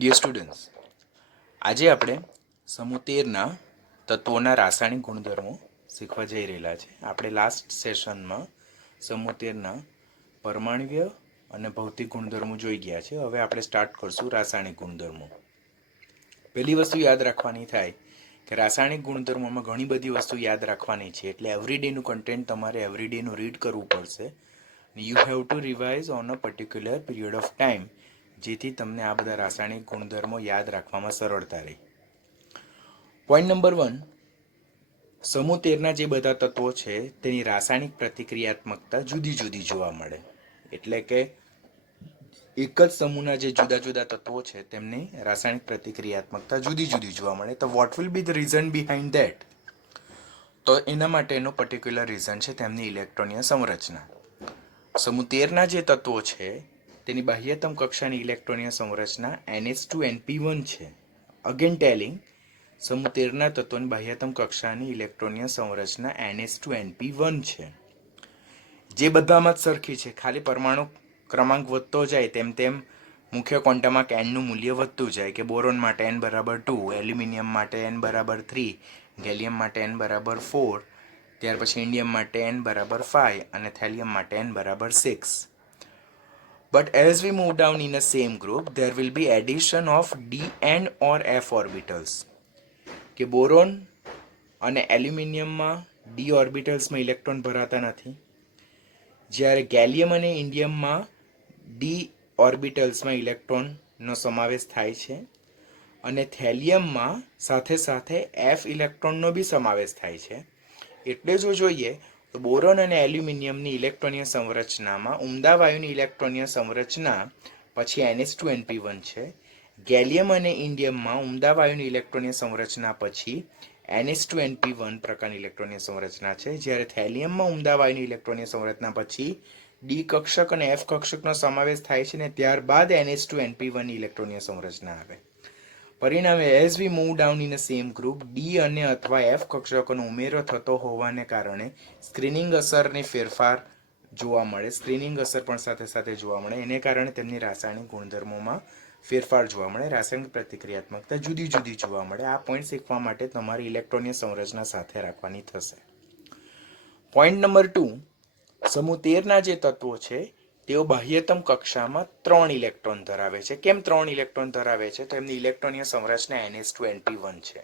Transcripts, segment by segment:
Dear students, આજે આપણે સમૂહ 13ના તત્વોના રાસાયણિક ગુણધર્મો શીખવા જઈ રહેલા છે. આપણે લાસ્ટ સેશનમાં સમૂહ 13ના પરમાણ્વીય અને ભૌતિક ગુણધર્મો જોઈ ગયા છે. હવે આપણે સ્ટાર્ટ કરશું રાસાયણિક ગુણધર્મો. પહેલી વસ્તુ યાદ રાખવાની થાય કે રાસાયણિક ગુણધર્મોમાં ઘણી બધી વસ્તુ યાદ રાખવાની છે, એટલે એવરીડેનું કન્ટેન્ટ તમારે એવરીડેનું રીડ કરવું પડશે. You have two revise on a particular period of time, જેથી તમને આ બધા રાસાયણિક ગુણધર્મો યાદ રાખવામાં સરળતા રહે. પોઈન્ટ નંબર 1, સમૂહ 13ના જે બધા તત્વો છે તેની રાસાયણિક પ્રતિક્રિયાત્મકતા જુદી જુદી જોવા મળે. એટલે કે એક જ સમૂહના જે જુદા જુદા તત્વો છે તેમની રાસાયણિક પ્રતિક્રિયાત્મકતા જુદી જુદી જોવા મળે. તો what will be the reason behind that? તો એના માટેનો પર્ટિક્યુલર રીઝન છે તેમની ઇલેક્ટ્રોનીય સંરચના. સમૂહ 13ના જે તત્વો છે તેની બાહ્યતમ કક્ષાની ઇલેક્ટ્રોનીય સંરચના NH2NP1 છે. અગેન ટેલિંગ, સમૂહ 13ના તત્વોની બાહ્યતમ કક્ષાની ઇલેક્ટ્રોનીય સંરચના NH2NP1 છે. જે બધામાં જ સરખી છે, ખાલી પરમાણુ ક્રમાંક વધતો જાય તેમ તેમ મુખ્ય ક્વોન્ટમમાં એનનું મૂલ્ય વધતું જાય. કે બોરોન માટે n બરાબર 2, એલ્યુમિનિયમ માટે n બરાબર 3, ગેલિયમ માટે n બરાબર 4, ત્યાર પછી ઇન્ડિયમ માટે n બરાબર 5 અને થેલિયમ માટે n બરાબર 6. But as we move down in the same group, there will be addition of d and or f orbitals. કે બોરોન અને એલ્યુમિનિયમમાં d ઓર્બિટલ્સમાં ઇલેક્ટ્રોન ભરાતા નથી, જ્યારે ગેલિયમ અને ઇન્ડિયમમાં d ઓર્બિટલ્સમાં ઇલેક્ટ્રોનનો સમાવેશ થાય છે અને થેલિયમમાં સાથે સાથે f ઇલેક્ટ્રોનનો બી સમાવેશ થાય છે. એટલે જો જોઈએ તો બોરોન અને એલ્યુમિનિયમની ઇલેક્ટ્રોનીય સંરચનામાં ઉમદા વાયુની ઇલેક્ટ્રોનીય સંરચના પછી NH2NP1 છે. ગેલિયમ અને ઇન્ડિયમમાં ઉમદા વાયુની ઇલેક્ટ્રોનીય સંરચના પછી NH2NP1 પ્રકારની ઇલેક્ટ્રોનીય સંરચના છે, જ્યારે થેલિયમમાં ઉમદા વાયુની ઇલેક્ટ્રોનીય સંરચના પછી ડી કક્ષક અને એફ કક્ષકનો સમાવેશ થાય છે, ને ત્યારબાદ NH2NP1 ની ઇલેક્ટ્રોનીય સંરચના આવે. પરિણામે as we move down in a same group, D અને અથવા એફ કક્ષકોનો ઉમેરો થતો હોવાને કારણે સ્ક્રીનિંગ અસરની ફેરફાર જોવા મળે. સ્ક્રીનિંગ અસર પણ સાથે સાથે જોવા મળે. એને કારણે તેમની રાસાયણિક ગુણધર્મોમાં ફેરફાર જોવા મળે, રાસાયણિક પ્રતિક્રિયાત્મકતા જુદી જુદી જોવા મળે. આ પોઈન્ટ શીખવા માટે તમારી ઇલેક્ટ્રોનીય સંરચના સાથે રાખવાની થશે. પોઈન્ટ નંબર 2, સમૂહ 13ના જે તત્વો છે તેઓ બાહ્યતમ કક્ષામાં 3 ઇલેક્ટ્રોન ધરાવે છે. કેમ 3 ઇલેક્ટ્રોન ધરાવે છે? તો એમની ઇલેક્ટ્રોનીય સંરચના NH2NP1 છે.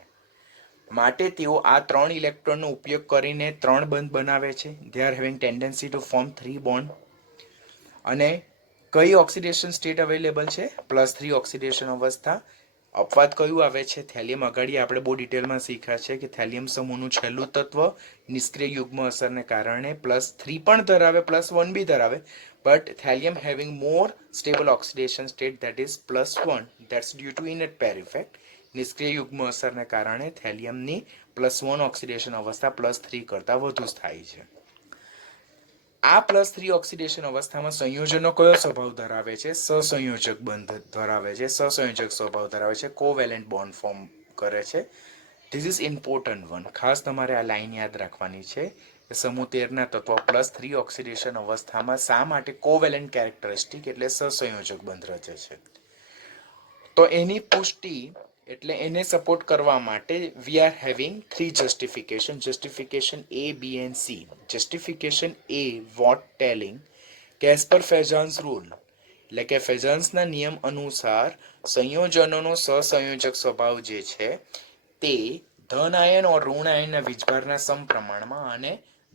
માટે તેઓ આ 3 ઇલેક્ટ્રોનનો ઉપયોગ કરીને 3 બંધ બનાવે છે. They are having tendency to form 3 bond. અને કઈ ઓક્સિડેશન સ્ટેટ અવેલેબલ છે? +3 ઓક્સિડેશન અવસ્થા. અપવાદ કયું આવે છે? થેલિયમ. આગળ આપણે બહુ ડિટેલમાં શીખ્યા છે કે થેલિયમ સમૂહનું છેલ્લું તત્વ નિષ્ક્રિય યુગ્મ અસરને કારણે +3 પણ ધરાવે, +1 બી ધરાવે, but thallium having more stable oxidation state, that is +1. That's due to inert pair effect. નિષ્ક્રિય યુગ્મ અસરને કારણે થેલિયમની +1 ઓક્સિડેશન અવસ્થા +3 કરતાં વધુ થાય છે. આ +3 ઓક્સિડેશન અવસ્થામાં સંયોજનો કયો સ્વભાવ ધરાવે છે? સહસંયોજક બંધ ધરાવે છે. સહસંયોજક સ્વભાવ ધરાવે છે. કોવેલેન્ટ બોન્ડ ફોર્મ કરે છે. This is important one. ખાસ તમારે આ લાઈન યાદ રાખવાની છે કે સમૂહ 13ના તત્વો +3 ઓક્સિડેશન અવસ્થામાં શા માટે કોવેલેન્ટ કેરેક્ટરિસ્ટિક એટલે સહસંયોજક બંધ રચે છે? તો એની પુષ્ટિ એટલે એને સપોર્ટ કરવા માટે we are having 3 justification. Justification A, B and C. Justification A, what telling કે એઝ પર ફેઝન્સ રૂલ, એટલે કે ફેઝન્સના નિયમ અનુસાર સંયોજનોનો સહસંયોજક સ્વભાવ જે છે તે ધન આયન ઓર ઋણ આયનના વીજભારના સમપ્રમાણમાં અને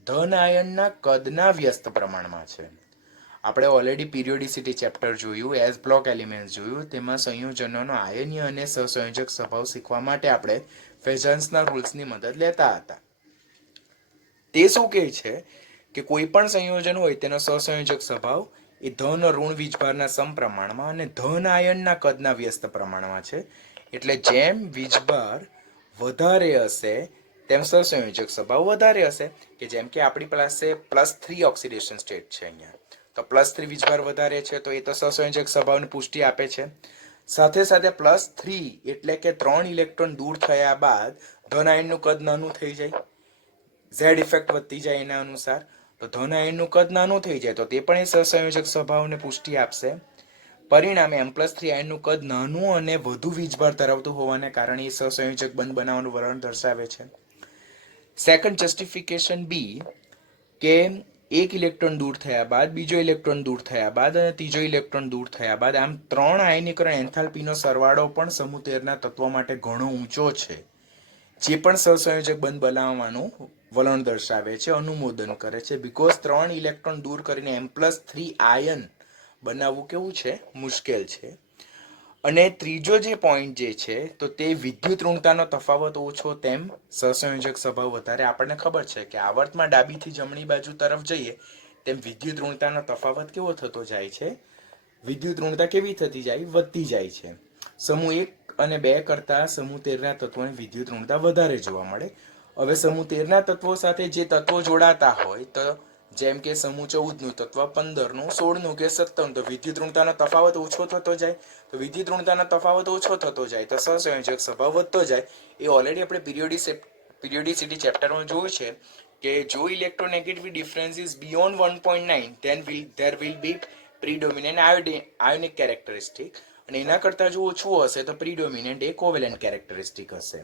ધન આયનના કદના વ્યસ્ત પ્રમાણમાં છે. આપણે ઓલરેડી પિરિયોડિસિટી ચેપ્ટર જોયું, એસ બ્લોક એલિમેન્ટ્સ જોયું, તેમાં સંયોજનોનો આયનીય અને સહસંયોજક સ્વભાવ શીખવા માટે આપણે ફેઝન્સના રૂલ્સની મદદ લેતા હતા. તે શું કહે છે કે કોઈ પણ સંયોજન હોય તેનો સહસંયોજક સ્વભાવ એ ધન ઋણ વીજભારના સમપ્રમાણમાં અને ધન આયનના કદના વ્યસ્ત પ્રમાણમાં છે. એટલે જેમ વીજભાર વધારે હશે તેમ સહસંયોજક સ્વભાવ વધારે હશે. કે જેમ કે આપણી પાસે +3 ઓક્સિડેશન સ્ટેટ છે અહીંયા, તો +3 વીજભાર વધારે છે તો એ તો સહસંયોજક સ્વભાવને પુષ્ટિ આપે છે. સાથે સાથે +3 એટલે કે 3 ઇલેક્ટ્રોન દૂર થયા બાદ ધન આયનનું કદ નાનું થઈ જાય, ઝેડ ઇફેક્ટ વધતી જાય એના અનુસાર. તો ધન આયનનું કદ નાનું થઈ જાય તો તે પણ એ સહસંયોજક સ્વભાવને પુષ્ટિ આપશે. પરિણામે M+3 આયનનું કદ નાનું અને વધુ વીજભાર ધરાવતું હોવાને કારણે એ સહસંયોજક બંધ બનાવવાનું વલણ દર્શાવે છે. સેકન્ડ જસ્ટિફિકેશન બી કે એક ઇલેક્ટ્રોન દૂર થયા બાદ, બીજો ઇલેક્ટ્રોન દૂર થયા બાદ અને ત્રીજો ઇલેક્ટ્રોન દૂર થયા બાદ આમ 3 આયનીકરણ એન્થાલ્પીનો સરવાળો પણ સમૂહ 13ના તત્વો માટે ઘણો ઊંચો છે, જે પણ સહસંયોજક બંધ બનાવવાનું વલણ દર્શાવે છે, અનુમોદન કરે છે. બીકોઝ 3 ઇલેક્ટ્રોન દૂર કરીને M+3 આયન બનાવવું કેવું છે? મુશ્કેલ છે. અને ત્રીજો જે પોઈન્ટ જે છે તો તે વિદ્યુત ઋણતાનો તફાવત ઓછો તેમ સહસંયોજક સ્વભાવ વધારે. આપણને ખબર છે કે આવર્તમાં ડાબીથી જમણી બાજુ તરફ જઈએ તેમ વિદ્યુત ઋણતાનો તફાવત કેવો થતો જાય છે? વિદ્યુત ઋણતા કેવી થતી જાય? વધતી જાય છે. સમૂહ 1 અને 2 કરતા સમૂહ 13ના તત્વોની વિદ્યુત ઋણતા વધારે જોવા મળે. હવે સમૂહ 13ના તત્વો સાથે જે તત્વો જોડાતા હોય તો જેમ કે સમૂહ 14નું તત્વ, 15નું, 16નું કે 17નું, તો વિદ્યુત ઋણતાનો તફાવત ઓછો થતો જાય. તો વિદ્યુત ઋણતાનો તફાવત ઓછો થતો જાય તો સહસંયોજક સ્વભાવ વધતો જાય. એ ઓલરેડી આપણે પીરિયોડિસિટી ચેપ્ટરમાં જોયું છે કે જો electronegativity difference is beyond 1.9 then there will be predominant ionic characteristic, અને એના કરતા જો ઓછું હશે તો પ્રીડોમિનન્ટ એ કોવેલેન્ટ કેરેક્ટરિસ્ટિક હશે.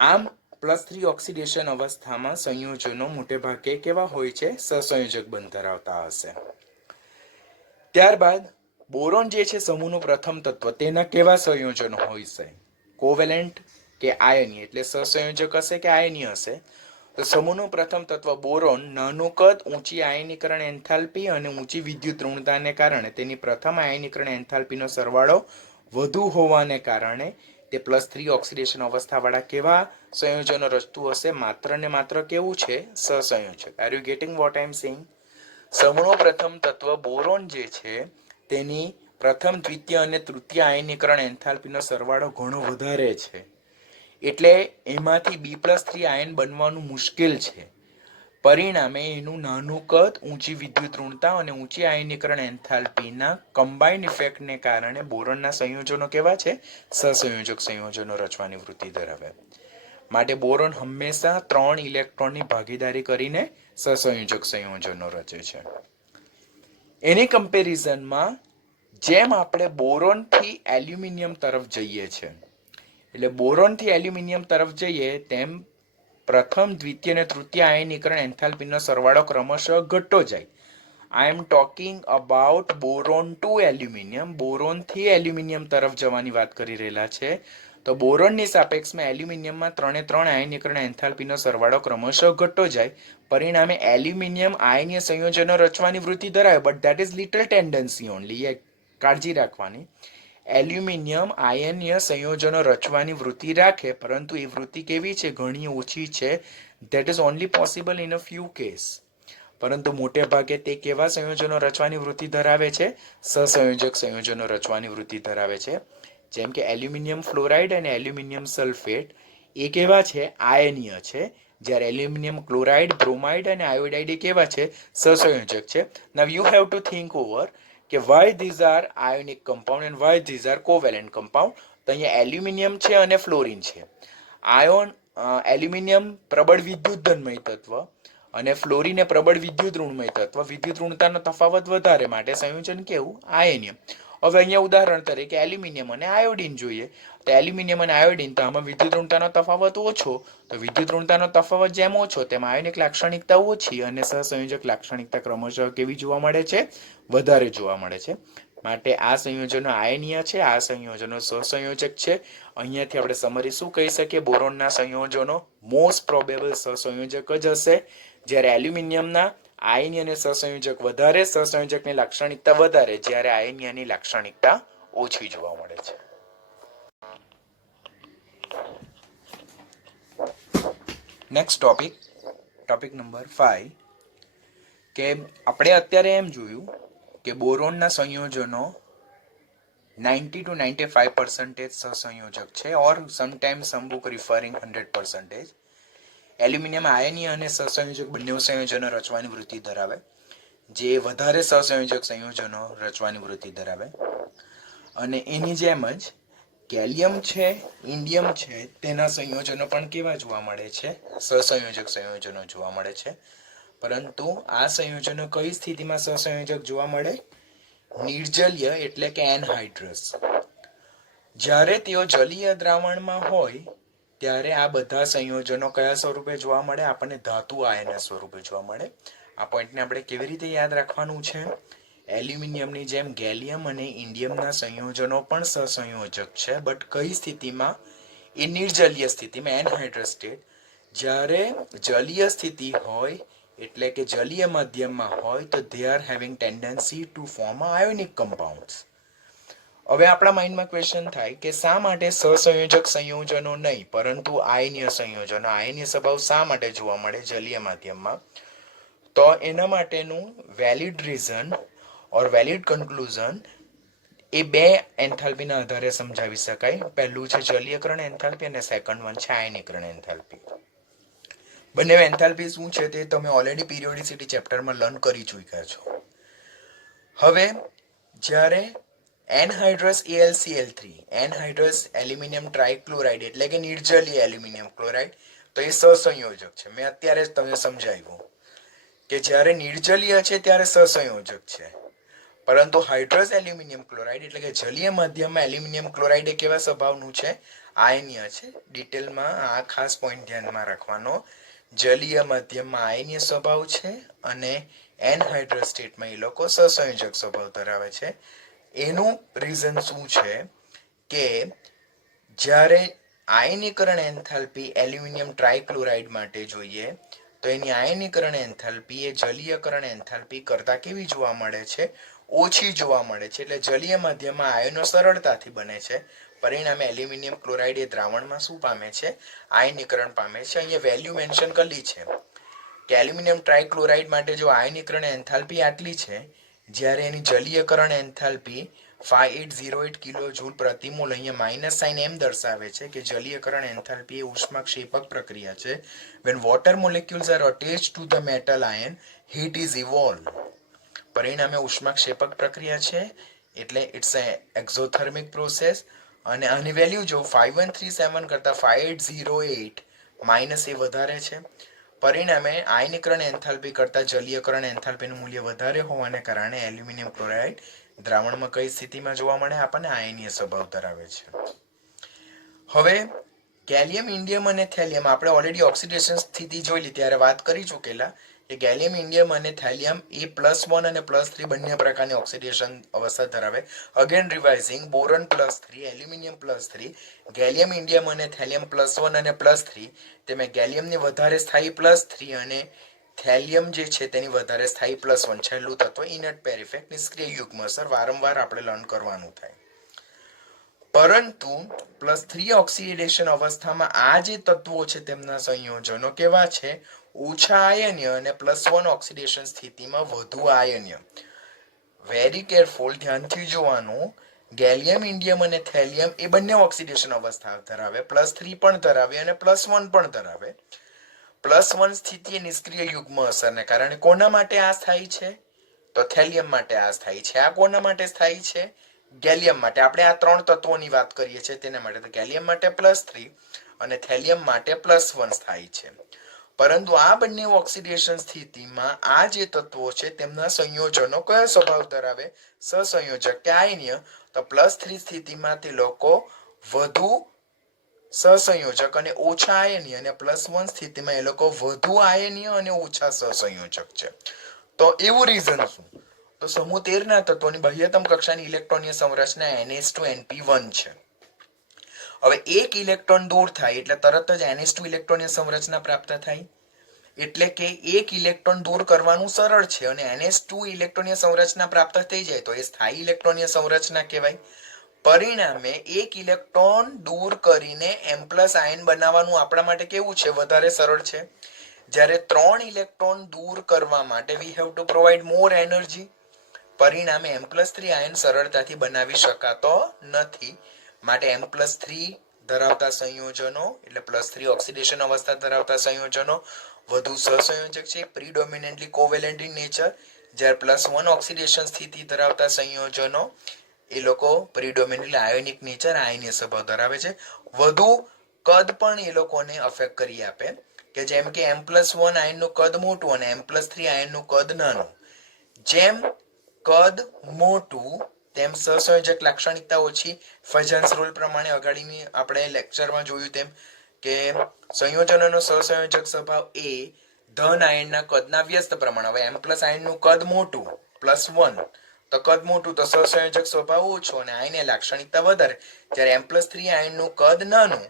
આમ +3 ઓક્સિડેશન અવસ્થામાં સંયોજનો મોટે ભાગે કેવા હોય છે? સહસંયોજક બંધ ધરાવતા હશે. ત્યારબાદ બોરોન જે છે સમૂહનું પ્રથમ તત્વ, તેના કેવા સંયોજનો હોય છે? કોવેલેન્ટ કે આયનીય? એટલે સહસંયોજક હશે કે આયનીય હશે? તો સમૂહનું પ્રથમ તત્વ બોરોન નાનું કદ, ઊંચી આયનીકરણ એન્થાલ્પી અને ઊંચી વિદ્યુત ઋણતાને કારણે તેની પ્રથમ આયનીકરણ એન્થાલ્પીનો સરવાળો વધુ હોવાને કારણે તે +3 ઓક્સિડેશન અવસ્થાવાળા કેવા સંયોજનો રચતું હશે? માત્ર ને માત્ર કેવું છે? સહસંયોજક. Are you getting what I am saying? સમૂહનું પ્રથમ તત્વ બોરોન જે છે તેની પ્રથમ, દ્વિતીય અને તૃતીય આયનીકરણ એન્થાલ્પીનો સરવાળો ઘણો વધારે છે, એટલે એમાંથી B+3 આયન બનવાનું મુશ્કેલ છે. પરિણામે એનું નાનું કદ, ઊંચી વિદ્યુત ઋણતા અને ઊંચી આયનીકરણ એન્થાલ્પીના કમ્બાઇન્ડ ઇફેક્ટને કારણે બોરોનના સંયોજનો કેવા છે? સહસંયોજક સંયોજનો રચવાની વૃત્તિ ધરાવે. માટે બોરોન હંમેશા 3 ઇલેક્ટ્રોનની ભાગીદારી કરીને સહસંયોજક સંયોજનો રચે છે. એની કમ્પેરિઝનમાં જેમ આપણે બોરોનથી એલ્યુમિનિયમ તરફ જઈએ છીએ, એટલે બોરોનથી એલ્યુમિનિયમ તરફ જઈએ તેમ પ્રથમ, દ્વિતીય અને તૃતીય આયનીકરણ એન્થાલ્પીનો સરવાળો ક્રમશઃ ઘટતો જાય. I am talking about boron to aluminium. બોરોનથી એલ્યુમિનિયમ તરફ જવાની વાત કરી રહેલા છે. તો બોરોનની સાપેક્ષમાં એલ્યુમિનિયમમાં 3 આયનીકરણ એન્થાલ્પીનો સરવાળો ક્રમશઃ ઘટતો જાય. પરિણામે એલ્યુમિનિયમ આયનીય સંયોજનો રચવાની વૃત્તિ ધરાવે, but that is little tendency only. કાળજી રાખવાની, એલ્યુમિનિયમ આયનીય સંયોજનો રચવાની વૃત્તિ રાખે, પરંતુ એ વૃત્તિ કેવી છે? ઘણી ઓછી છે. That is only possible in a few case. પરંતુ મોટે ભાગે તે કેવા સંયોજનો રચવાની વૃત્તિ ધરાવે છે? સહસંયોજક સંયોજનો રચવાની વૃત્તિ ધરાવે છે. જેમ કે એલ્યુમિનિયમ ફ્લોરાઇડ અને એલ્યુમિનિયમ સલ્ફેટ એ કેવા છે? આયનીય છે. જ્યારે એલ્યુમિનિયમ ક્લોરાઇડ, બ્રોમાઇડ અને આયોડાઇડ એ કેવા છે? સહસંયોજક છે. Now you have to think over કે why these are ionic compound and why these are covalent compound. તો અહીંયા એલ્યુમિનિયમ છે અને ફ્લોરિન છે. એલ્યુમિનિયમ પ્રબળ વિદ્યુત ધનમય તત્વ અને ફ્લોરિન એ પ્રબળ વિદ્યુત ઋણમય તત્વ. વિદ્યુત ઋણતાનો તફાવત વધારે, માટે સંયોજન કેવું? આયનીય. હવે અહીંયા ઉદાહરણ તરીકે એલ્યુમિનિયમ અને આયોડિન જોઈએ. તો એલ્યુમિનિયમ અને આયોડિન, તો આમાં વિદ્યુત ઋણતાનો તફાવત ઓછો. તો વિદ્યુત ઋણતાનો તફાવત જેમ ઓછો તેમ આયોનિક લાક્ષણિકતા ઓછી અને સહસંયોજક લાક્ષણિકતા ક્રમશઃ કેવી જોવા મળે છે? વધારે જોવા મળે છે. માટે આ સંયોજનો આયનીય છે, આ સંયોજનો સહસંયોજક છે. અહીંયાથી આપણે સમરી શું કહી શકીએ? બોરોનના સંયોજનો મોસ્ટ પ્રોબેબલ સહસંયોજક જ હશે, જ્યારે એલ્યુમિનિયમના આયનીય અને સહસંયોજક વધારે, સહસંયોજકની લાક્ષણિકતા વધારે, જ્યારે આયનીયની લાક્ષણિકતા ઓછી જોવા મળે છે. નેક્સ્ટ ટોપિક નંબર 5, કે આપણે અત્યારે એમ જોયું કે બોરોનના સંયોજનો 90 to 95% સહસંયોજક છે, or sometimes some book referring 100%. Aluminium આયનીય અને સહસંયોજક બંને સંયોજનો રચવાની વૃત્તિ ધરાવે, જે વધારે સહસંયોજક સંયોજનો રચવાની વૃત્તિ ધરાવે. અને એની જેમ જ ગેલિયમ છે, ઇન્ડિયમ છે, તેના સંયોજનો પણ કેવા જોવા મળે છે? સહસંયોજક સંયોજનો જોવા મળે છે. પરંતુ આ સંયોજનો કઈ સ્થિતિમાં સહસંયોજક જોવા મળે? નિર્જલીય એટલે કે એનહાઇડ્રસ. જ્યારે તેઓ જલીય દ્રાવણમાં હોય ત્યારે આ બધા સંયોજનો કયા સ્વરૂપે જોવા મળે? આપણને ધાતુ આયનના સ્વરૂપે જોવા મળે. આ પોઈન્ટને આપણે કેવી રીતે યાદ રાખવાનું છે? એલ્યુમિનિયમની જેમ ગેલિયમ અને ઇન્ડિયમના સંયોજનો પણ સહસંયોજક છે, બટ કઈ સ્થિતિમાં? એ નિર્જલીય સ્થિતિમાં, એનહાઇડ્રસ સ્ટેટ. જ્યારે જલીય સ્થિતિ હોય એટલે કે જલીય માધ્યમમાં હોય તો they are having tendency to form ionic compounds. હવે આપણા માઇન્ડમાં ક્વેશ્ચન થાય કે શા માટે સહસંયોજક સંયોજનો નહીં પરંતુ આયનીય સંયોજનો, આયનીય સ્વભાવ શા માટે જોવા મળે જલીય માધ્યમમાં? તો એના માટેનું વેલિડ રીઝન ઓર વેલિડ કન્ક્લુઝન એ બે એન્થાલ્પીના આધારે સમજાવી શકાય. પહેલું છે જલીયકરણ એન્થાલ્પી અને સેકન્ડ વન છે આયનીકરણ એન્થાલ્પી. બંને એન્થાલ્પી શું છે તે તમે ઓલરેડી પીરિયોડિસિટી ચેપ્ટરમાં લર્ન કરી ચૂક્યા છો. હવે જ્યારે એનહાઇડ્રસ AlCl3, એનહાઇડ્રસ એલ્યુમિનિયમ ટ્રાઇક્લોરાઇડ એટલે કે નિર્જલીય એલ્યુમિનિયમ ક્લોરાઇડ, તો એ સહસંયોજક છે. મેં અત્યારે જ તમને સમજાવ્યું કે જ્યારે નિર્જલીય છે ત્યારે સહસંયોજક છે, પરંતુ હાઇડ્રસ એલ્યુમિનિયમ ક્લોરાઇડ એટલે કે જલીય માધ્યમમાં એલ્યુમિનિયમ ક્લોરાઇડ એ કેવા સ્વભાવનું છે? આયનીય છે. ડિટેલમાં આ ખાસ પોઈન્ટ ધ્યાનમાં રાખવાનો. જલીય માધ્યમમાં આયનીય સ્વભાવ છે અને એનહાઇડ્રસ સ્ટેટમાં એ લોકો સહસંયોજક સ્વભાવ ધરાવે છે. એનું રીઝન શું છે કે જ્યારે આયનીકરણ એન્થાલ્પી એલ્યુમિનિયમ ટ્રાઇક્લોરાઇડ માટે જોઈએ તો એની આયનીકરણ એન્થાલ્પી એ જલીયકરણ એન્થાલ્પી કરતાં કેવી જોવા મળે છે? ઓછી જોવા મળે છે. એટલે જલીય માધ્યમમાં આયનો સરળતાથી બને છે, પરિણામે એલ્યુમિનિયમ ક્લોરાઇડ એ દ્રાવણમાં શું પામે છે? આયનીકરણ પામે છે. અહીંયા વેલ્યુ મેન્શન કરેલી છે કે એલ્યુમિનિયમ ટ્રાઇક્લોરાઇડ માટે જો આયનીકરણ એન્થાલ્પી આટલી છે, જ્યારે એની જલીયકરણ એન્થાલ્પી 5808 કિલો જૂલ પ્રતિ મોલ, અહીંયા માઇનસ સાઇન એમ દર્શાવે છે કે જલીયકરણ એન્થાલ્પી એ ઉષ્માક્ષેપક પ્રક્રિયા છે. when water molecules are attached to the metal ion, heat is evolved. પરિણામે ઉષ્માક્ષેપક પ્રક્રિયા છે, એટલે ઇટ્સ એ એક્ઝોથર્મિક પ્રોસેસ. અને આની વેલ્યુ જો 5137 કરતાં 5808 માઇનસ એ વધારે છે. પરિણામે આયનીકરણ એન્થાલ્પી કરતાં જલીયકરણ એન્થાલ્પીનું મૂલ્ય વધારે હોવાને કારણે એલ્યુમિનિયમ ક્લોરાઇડ દ્રાવણમાં કઈ સ્થિતિમાં જોવા મળે? આપણને આયનીય સ્વભાવ ધરાવે છે. હવે ગેલિયમ, ઇન્ડિયમ અને થેલિયમ આપણે ઓલરેડી ઓક્સિડેશન સ્થિતિ જોઈ ત્યારે વાત કરી ચૂકેલા કે ગેલિયમ, ઇન્ડિયમ અને થેલિયમ એ +1 અને +3 બંને પ્રકારની ઓક્સિડેશન અવસ્થા ધરાવે. Again revising, boron +3, aluminium +3, gallium, indium અને થેલિયમ +1 અને +3. તેમાં ગેલિયમની વધારે સ્થાયી +3 અને થેલિયમ જે છે તેની વધારે સ્થાયી +1. છેલ્લું તત્વ ઇનર્ટ પેરિફેટ નિષ્ક્રિય યુગ્મ અસર વારંવાર આપણે લર્ન કરવાનું થાય. પરંતુ +3 ઓક્સિડેશન અવસ્થામાં આ જે તત્વો છે તેમના સંયોજનો કેવા છે? ઓછા આયનીય અને +1 ઓક્સિડેશન સ્થિતિમાં વધુ આયનીય. વેરી કેરફુલ, ધ્યાનથી જોવાનું. ગેલિયમ, ઇન્ડિયમ અને થેલિયમ એ બંને ઓક્સિડેશન અવસ્થા ધરાવે, +3 પણ ધરાવે અને +1 પણ ધરાવે. +1 સ્થિતિ નિષ્ક્રિય યુગ્મ અસરને કારણે કોના માટે આ સ્થાયી છે? તો થેલિયમ માટે આ સ્થાયી છે. આ કોના માટે સ્થાયી છે? ગેલિયમ માટે. આપણે આ ત્રણ તત્વોની વાત કરીએ છીએ તેના માટે. તો ગેલિયમ માટે +3 અને થેલિયમ માટે +1 સ્થાયી છે. પરંતુ આ બંને ઓક્સિડેશન સ્થિતિમાં આ જે તત્વો છે તેમના સંયોજનો કયો સ્વભાવ ધરાવે? સહસંયોજક કે આયનીય. તો +3 સ્થિતિમાં તે લોકો વધુ સહસંયોજક અને ઓછા આયનીય, અને +1 સ્થિતિમાં એ લોકો વધુ આયનીય અને ઓછા સહસંયોજક છે. તો એવું રીઝન શું? તો સમૂહ 13 ના તત્વોની બાહ્યતમ કક્ષાની ઇલેક્ટ્રોનીય સંરચના NH2 NP1 છે. હવે એક ઇલેક્ટ્રોન દૂર થાય એટલે તરત જ NH2 ઇલેક્ટ્રોનીય સંરચના પ્રાપ્ત થાય. એટલે કે એક ઇલેક્ટ્રોન દૂર કરવાનું સરળ છે અને NH2 ઇલેક્ટ્રોનીય સંરચના પ્રાપ્ત થઈ જાય તો એ સ્થાયી ઇલેક્ટ્રોનીય સંરચના કહેવાય. પરિણામે એક ઇલેક્ટ્રોન દૂર કરીને M+ આયન બનાવવાનું આપણા માટે કેવું છે? વધારે સરળ છે. જ્યારે 3 ઇલેક્ટ્રોન દૂર કરવા માટે we have to provide more energy. પરિણામે M+3 આયન સરળતાથી બનાવી શકાતો નથી. માટે M+3 ધરાવતા સંયોજનો એટલે +3 ઓક્સિડેશન અવસ્થા ધરાવતા સંયોજનો વધુ સહસંયોજક છે, પ્રીડોમિનેન્ટલી કોવેલેન્ટ ઇન નેચર. જ્યારે +1 ઓક્સિડેશન સ્થિતિ ધરાવતા સંયોજનો એ લોકો પ્રીડોમિનેન્ટલી આયોનિક નેચર, આયનીય સ્વભાવ ધરાવે છે. વધુ કદ પણ એ લોકોને અફેક્ટ કરી આપે કે જેમ કે M+1 આયનનું કદ મોટું અને M+3 આયનનું કદ નાનું. જેમ કદ મોટું તેમ સહસંયોજક લાક્ષણિકતા ઓછી. ફેઝન્સ રૂલ પ્રમાણે અગાડીની આપણે લેક્ચરમાં જોયું તેમ કે સંયોજનોનો સહસંયોજક સ્વભાવ એ ધન આયનના કદના વ્યસ્ત પ્રમાણ. હવે m પ્લસ આયનનું કદ મોટું +1 તો કદ મોટું તો સહસંયોજક સ્વભાવ ઓછો અને આયનીય લાક્ષણિકતા વધારે. જ્યારે m+3 આયનનું કદ નાનું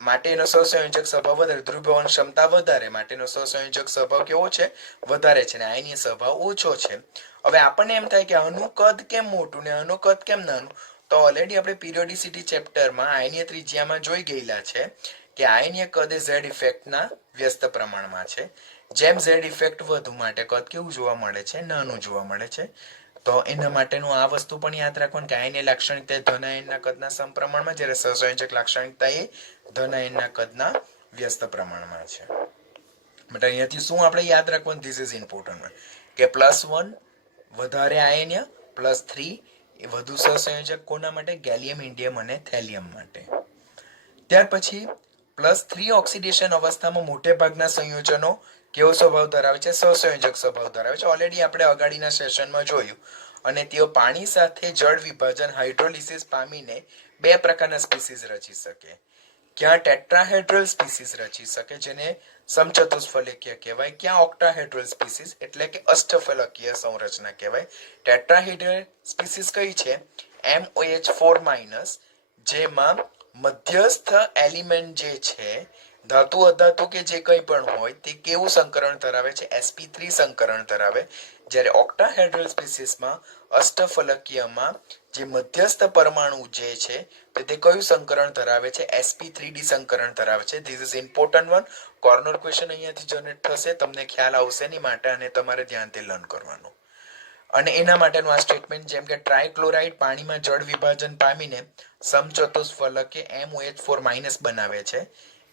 માટેનો સહસંયોજક સ્વભાવ વધારે. ધ્રુવીભવન ક્ષમતા વધારે માટેનો સહસંયોજક સ્વભાવ કેવો છે? વધારે છે અને આયનીય સ્વભાવ ઓછો છે. હવે આપણને એમ થાય કે આનું કદ કેમ મોટું ને આનું કદ કેમ નાનું? તો ઓલરેડી આપણે પીરિયોડિસિટી ચેપ્ટરમાં આયનીય ત્રિજ્યામાં જોઈ ગયેલા છે કે આયનીય કદ એ ઝેડ ઇફેક્ટના વ્યસ્ત પ્રમાણમાં છે. જેમ ઝેડ ઇફેક્ટ વધુ માટે કદ કેવું જોવા મળે છે? નાનું જોવા મળે છે. તો એના માટેનું આ વસ્તુ પણ યાદ રાખવાનું કે આયનીય લાક્ષણિકતા ધન આયનના કદના સમપ્રમાણમાં, જ્યારે સહસંયોજક લાક્ષણિકતા એ ધન આયનના કદના વ્યસ્ત પ્રમાણમાં છે. બટ અહીંયાથી શું આપણે યાદ રાખવાનું? ધીસ ઇઝ ઇમ્પોર્ટન્ટ કે +1 વધારે આયનીય, +3 એ વધુ સહસંયોજક કોના માટે? ગેલિયમ, ઇન્ડિયમ અને થેલિયમ માટે. ત્યાર પછી +3 ઓક્સિડેશન અવસ્થામાં મોટે ભાગના સંયોજનો કેવો સ્વભાવ ધરાવે છે? સહસંયોજક સ્વભાવ ધરાવે છે. ઓલરેડી આપણે અગાડીના સેશનમાં જોયું. અને તેઓ પાણી સાથે જળ વિભાજન હાઇડ્રોલિસિસ પામીને બે પ્રકારના સ્પીસીસ રચી શકે. ક્યાં ટેટ્રાહેડ્રલ સ્પીસીસ રચી શકે જેને સમચતુષ્ફલકીય કહેવાય, ક્યાં ઓક્ટાહેડ્રલ સ્પીસીસ એટલે કે અષ્ટફલકીય સંરચના કહેવાય. ટેટ્રાહેડ્રલ સ્પીસીસ કઈ છે? MOH4- જેમાં મધ્યસ્થ એલિમેન્ટ જે છે ધાતુ અધાતુ કે જે કંઈ પણ હોય તે કેવું સંકરણ ધરાવે છે? sp3 સંકરણ ધરાવે. જ્યારે ઓક્ટાહેડ્રલ સ્પીસીસમાં અષ્ટફલકીયમાં જે મધ્યસ્થ પરમાણુ જે છે તે કયું સંકરણ ધરાવે છે? sp3d સંકરણ ધરાવે છે. This is important one. Corner question અહીંયાથી જનરેટ થશે, તમને ખ્યાલ આવશે એની માટે અને તમારે ધ્યાનથી લર્ન કરવાનું. અને એના માટેનું આ સ્ટેટમેન્ટ જેમ કે ટ્રાયક્લોરાઇડ પાણીમાં જળ વિભાજન પામીને સમચતુષ્ફલકે MOH4- બનાવે છે,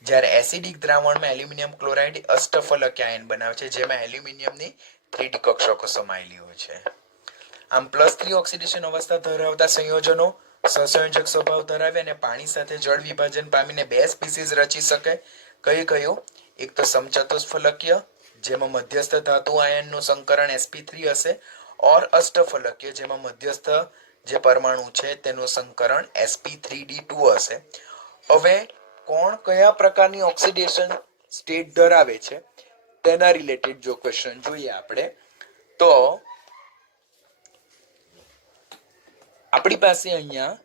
જ્યારે એસિડિક દ્રાવણમાં એલ્યુમિનિયમ ક્લોરાઇડ અષ્ટફલકીય આયન બનાવે છે જેમાં એલ્યુમિનિયમની 3D કક્ષકો સમાયેલી હોય છે. આમ +3 ઓક્સિડેશન અવસ્થા ધરાવતા સંયોજનો સહસંયોજક સ્વભાવ ધરાવે અને પાણી સાથે જળ વિભાજન પામીને બે સ્પીસીસ રચી શકે. કયું? એક તો સમચતુષ્ફલકીય જેમાં મધ્યસ્થ ધાતુ આયનનું સંકરણ sp3 હશે, ઓર અષ્ટફલકીય જેમાં મધ્યસ્થ જે પરમાણુ છે તેનું સંકરણ sp3d2 હશે. હવે કોણ કયા પ્રકારની ઓક્સિડેશન સ્ટેટ ધરાવે છે તેના રિલેટેડ જો ક્વેશ્ચન જોઈએ આપણે તો આપણી પાસે અહીંયા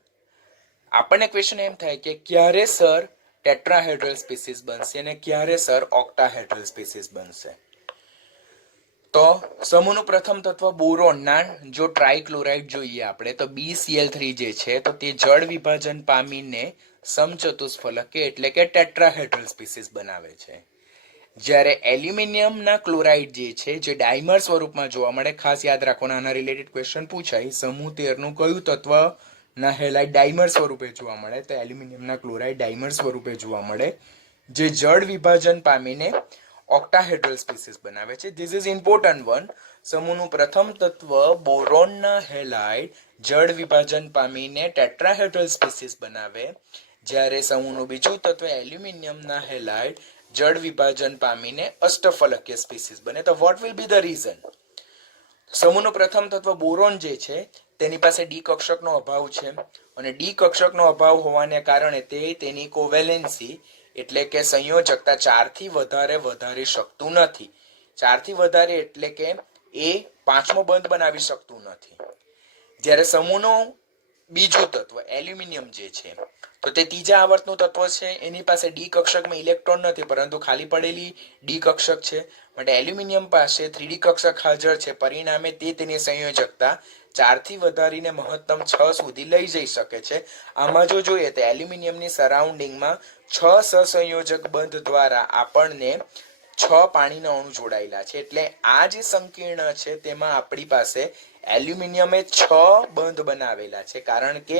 આપણને ક્વેશ્ચન એમ થાય કે ક્યારે સર ટેટ્રાહેડ્રલ સ્પીસીસ બનશે અને ક્યારે સર ઓક્ટાહેડ્રલ સ્પીસીસ બનશે? તો સમૂહનું પ્રથમ તત્વ બોરોનના જો ટ્રાયક્લોરાઇડ જોઈએ આપણે તો BCl3 જે છે તો તે જળ વિભાજન પામીને સમચતુષ્ફલકે એટલે કે ટેટ્રાહેડ્રલ સ્પીસીસ બનાવે છે. જ્યારે એલ્યુમિનિયમના ક્લોરાઇડ જે છે જે ડાયમર સ્વરૂપમાં જોવા મળે, ખાસ યાદ રાખવાના આના રિલેટેડ ક્વેશ્ચન પૂછાય, સમૂહ 13 નું કયું તત્વ ના હેલાઇડ ડાયમર સ્વરૂપે જોવા મળે? તો એલ્યુમિનિયમના ક્લોરાઇડ ડાયમર સ્વરૂપે જોવા મળે, જે જળ વિભાજન પામીને ઓક્ટાહેડ્રલ સ્પીસીસ બનાવે છે. This is important one. સમૂહનું પ્રથમ તત્વ બોરોનના હેલાઇડ જળ વિભાજન પામીને ટેટ્રાહેડ્રલ સ્પીસીસ બનાવે, જ્યારે સમૂહનું બીજું તત્વ એલ્યુમિનિયમના હેલાઇડ જળ વિભાજન પામીને અષ્ટફલકીય સ્પીસીસ બને. તો what will be the reason? સમૂહનું પ્રથમ તત્વ બોરોન જે છે તેની પાસે ડી કક્ષકનો અભાવ છે અને ડી કક્ષકનો અભાવ હોવાને કારણે તે તેની કોવેલેન્સી એટલે કે સંયોજકતા 4 થી વધારી શકતું નથી. 4 થી વધારે એટલે કે એ પાંચમો બંધ બનાવી શકતું નથી. જ્યારે સમૂહનો બીજું તત્વ એલ્યુમિનિયમ જે છે તો તે ત્રીજા આવર્તનું તત્વ છે, એની પાસે ડી કક્ષકમાં ઇલેક્ટ્રોન નથી પરંતુ ખાલી પડેલી ડી કક્ષક છે. માટે એલ્યુમિનિયમ પાસે 3D કક્ષક હાજર છે, પરિણામે તે તેની સંયોજકતા 4 થી વધારીને મહત્તમ 6 સુધી લઈ જઈ શકે છે. આમાં જો જોઈએ તો એલ્યુમિનિયમની સરાઉન્ડિંગમાં 6 સહસંયોજક બંધ દ્વારા આપણને 6 પાણીના અણુ જોડાયેલા છે. એટલે આ જે સંકીર્ણ છે તેમાં આપણી પાસે એલ્યુમિનિયમે 6 બંધ બનાવેલા છે, કારણ કે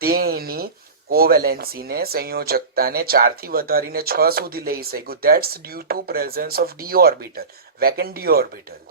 તેની કોવેલેન્સીને સંયોજકતાને 4 થી વધારીને 6 સુધી લઈ શક્યું. That's due to presence of D orbital, vacant D orbital.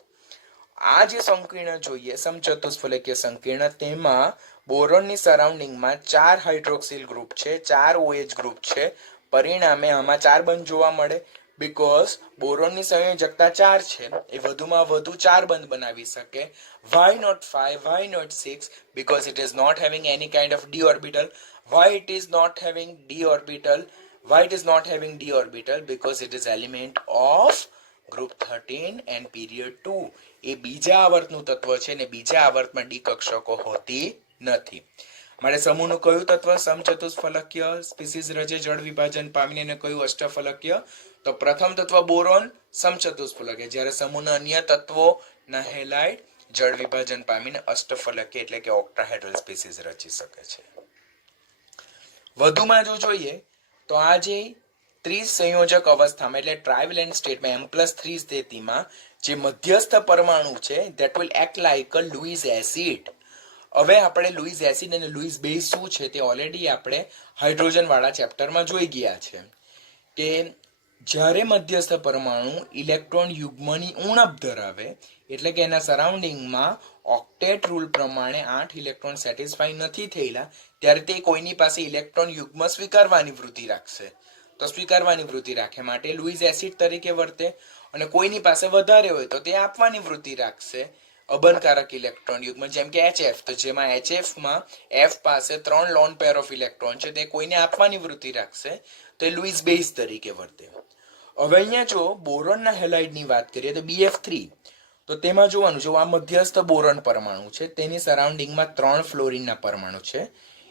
આ જે સંકીર્ણ જોઈએ સમચતુષ્ફલકીય સંકીર્ણ, તેમાં બોરોનની સરાઉન્ડિંગમાં 4 હાઇડ્રોક્સિલ ગ્રુપ છે, 4 OH ગ્રુપ છે, પરિણામે આમાં 4 બંધ જોવા મળે. બીકોઝ બોરોનની સંયોજકતા 4 છે, એ વધુમાં વધુ 4 બંધ બનાવી શકે. Why not 5? Why not 6? Because it is not having any kind of d orbital. Why it is not having d orbital? Why it is not having d orbital? Because it is element of group 13 and period 2. એ બીજા આવર્તનું તત્વ છે ને બીજા આવર્તમાં D કક્ષકો હોતી નથી. માટે સમૂહનું કયું તત્વ સમચતુષ્ફલકીય સ્પીસીઝ રચે જળ વિભાજન પામીને અને કયું અષ્ટફલકીય? તો પ્રથમ તત્વ બોરોન સમચતુષ્ફલકીય, જ્યારે સમૂહના અન્ય તત્વોના હેલાઇડ જળ વિભાજન પામીને અષ્ટફલકીય એટલે કે ઓક્ટાહેડ્રલ સ્પીસીઝ રચી શકે છે. વધુમાં જો જોઈએ તો આ જે ત્રિસંયોજક અવસ્થામાં એટલે ટ્રાઇવેલેન્ટ સ્ટેટમાં M+3 સ્થિતિમાં જે મધ્યસ્થ પરમાણુ છે that will act like a Lewis acid. હવે આપણે લુઈસ એસિડ અને લુઈસ બેઝ શું છે તે ઓલરેડી આપણે હાઇડ્રોજન વાળા ચેપ્ટરમાં જોઈ ગયા છે કે જ્યારે મધ્યસ્થ પરમાણુ ઇલેક્ટ્રોન યુગ્મની ઉણપ ધરાવે એટલે કે એના સરાઉન્ડિંગમાં ઓક્ટેટ રૂલ પ્રમાણે 8 ઇલેક્ટ્રોન સેટિસ્ફાઈ નથી થયેલા ત્યારે તે કોઈની પાસે ઇલેક્ટ્રોન યુગ્મ સ્વીકારવાની વૃત્તિ રાખશે. તો સ્વીકારવાની વૃત્તિ રાખે માટે લુઈસ એસિડ તરીકે વર્તે, અને કોઈની પાસે વધારે હોય તો તે આપવાની વૃત્તિ રાખશે અબનકારક ઇલેક્ટ્રોન યુગ્મ જેમ કે HF. તો જેમાં HF માં F પાસે 3 લોન પેર ઓફ ઇલેક્ટ્રોન છે તે કોઈને આપવાની વૃત્તિ રાખશે તો એ લુઈસ બેઝ તરીકે વર્તે. હવે અહીંયા જો બોરોનના હેલાઇડની વાત કરીએ તો BF3, તો તેમાં જોવાનું જો આ મધ્યસ્થ બોરોન પરમાણુ છે તેની સરાઉન્ડિંગમાં 3 ફ્લોરિનના પરમાણુ છે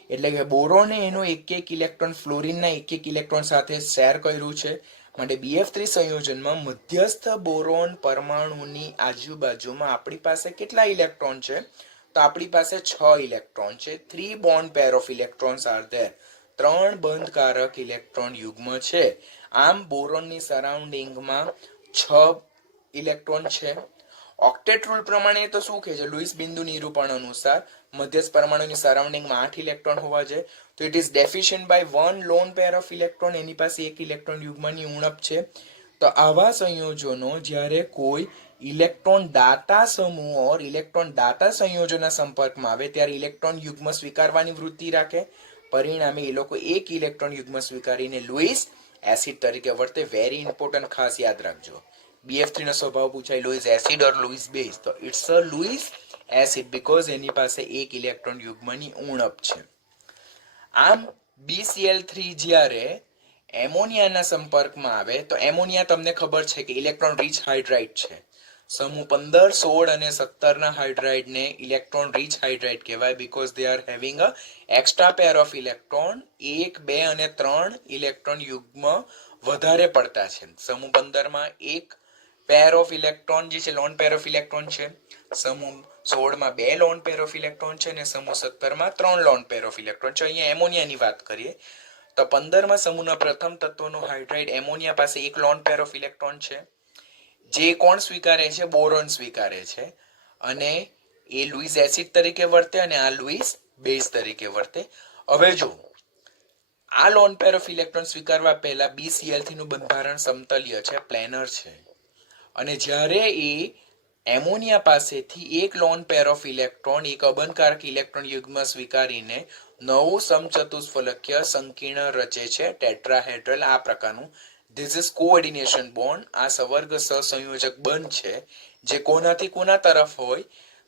એટલે કે બોરોને એનો એક ઇલેક્ટ્રોન ફ્લોરિનના એક ઇલેક્ટ્રોન સાથે શેર કર્યું છે. માટે BF3 સંયોજનમાં મધ્યસ્થ બોરોન પરમાણુની આજુબાજુમાં આપણી પાસે કેટલા ઇલેક્ટ્રોન છે? તો આપણી પાસે 6 ઇલેક્ટ્રોન છે. 3 bond pair of electrons are there. 3 બંધકારક ઇલેક્ટ્રોન યુગ્મ છે. આમ બોરોનની સરાઉન્ડિંગમાં 6 ઇલેક્ટ્રોન છે. ઓક્ટેટ રૂલ પ્રમાણે તો શું કહે છે? લુઈસ બિંદુ નિરૂપણ અનુસાર મધ્યસ્થ પરમાણુની સરાઉન્ડિંગમાં 8 ઇલેક્ટ્રોન હોવા જોઈએ. તો it is deficient by 1 lone pair of electron. એની પાસે એક ઇલેક્ટ્રોન યુગ્મની ઉણપ છે. તો આવા સંયોજનો જ્યારે કોઈ ઇલેક્ટ્રોન દાતા સમૂહ ઓર ઇલેક્ટ્રોન દાતા સંયોજનના સંપર્કમાં આવે ત્યારે ઇલેક્ટ્રોન યુગ્મ સ્વીકારવાની વૃત્તિ રાખે. પરિણામે એ લોકો એક ઇલેક્ટ્રોન યુગ્મ સ્વીકારીને લુઈસ એસિડ તરીકે વર્તે. વેરી ઇમ્પોર્ટન્ટ, ખાસ યાદ રાખજો. BF3 નો સ્વભાવ પૂછાય Lewis acid or Lewis base, તો it's a Lewis acid because એની પાસે એક ઇલેક્ટ્રોન યુગ્મની ઉણપ છે. આમ BCl3 જ્યારે એમોનિયાના સંપર્કમાં આવે તો એમોનિયા તમને ખબર છે કે ઇલેક્ટ્રોન રીચ હાઇડ્રાઇડ છે. સમૂહ 15, 16 અને 17 ના હાઇડ્રાઇડને ઇલેક્ટ્રોન રીચ હાઇડ્રાઇડ કહેવાય because they are having a extra pair of electron. 1, 2 અને 3 ઇલેક્ટ્રોન યુગ્મ વધારે પડતા છે. સમૂહ 15 માં એક પેર ઓફ ઇલેક્ટ્રોન જે છે લોન પેર ઓફ ઇલેક્ટ્રોન છે. સમૂહ 16 માં 2 લોન પેર ઓફ ઇલેક્ટ્રોન છે અને સમૂહ 17 માં 3 લોન પેર ઓફ ઇલેક્ટ્રોન છે. અહીંયા એમોનિયાની વાત કરીએ તો 15 માં સમૂહના પ્રથમ તત્વનો હાઇડ્રાઇડ એમોનિયા પાસે એક લોન પેર ઓફ ઇલેક્ટ્રોન છે જે કોણ સ્વીકારે છે? બોરોન સ્વીકારે છે અને એ લુઈસ એસિડ તરીકે વર્તે અને આ લુઈસ બેઝ તરીકે વર્તે. હવે જો આ લોન પેર ઓફ ઇલેક્ટ્રોન સ્વીકારવા પહેલા BCl3 નું બંધારણ સમતલ્ય છે, પ્લેનર છે, અને જ્યારે એ એમોનિયા પાસેથી એક લોન પેર ઓફ ઇલેક્ટ્રોન એક અબનકારક ઇલેક્ટ્રોન યુગ્મ સ્વીકારીને નવું સમચતુષ્ફલકીય સંકીર્ણ રચે છે ટેટ્રાહેડ્રલ આ પ્રકારનું. This is coordination bond. આ સવર્ગ સહસંયોજક બંધ છે જે કોનાથી કોના તરફ હોય?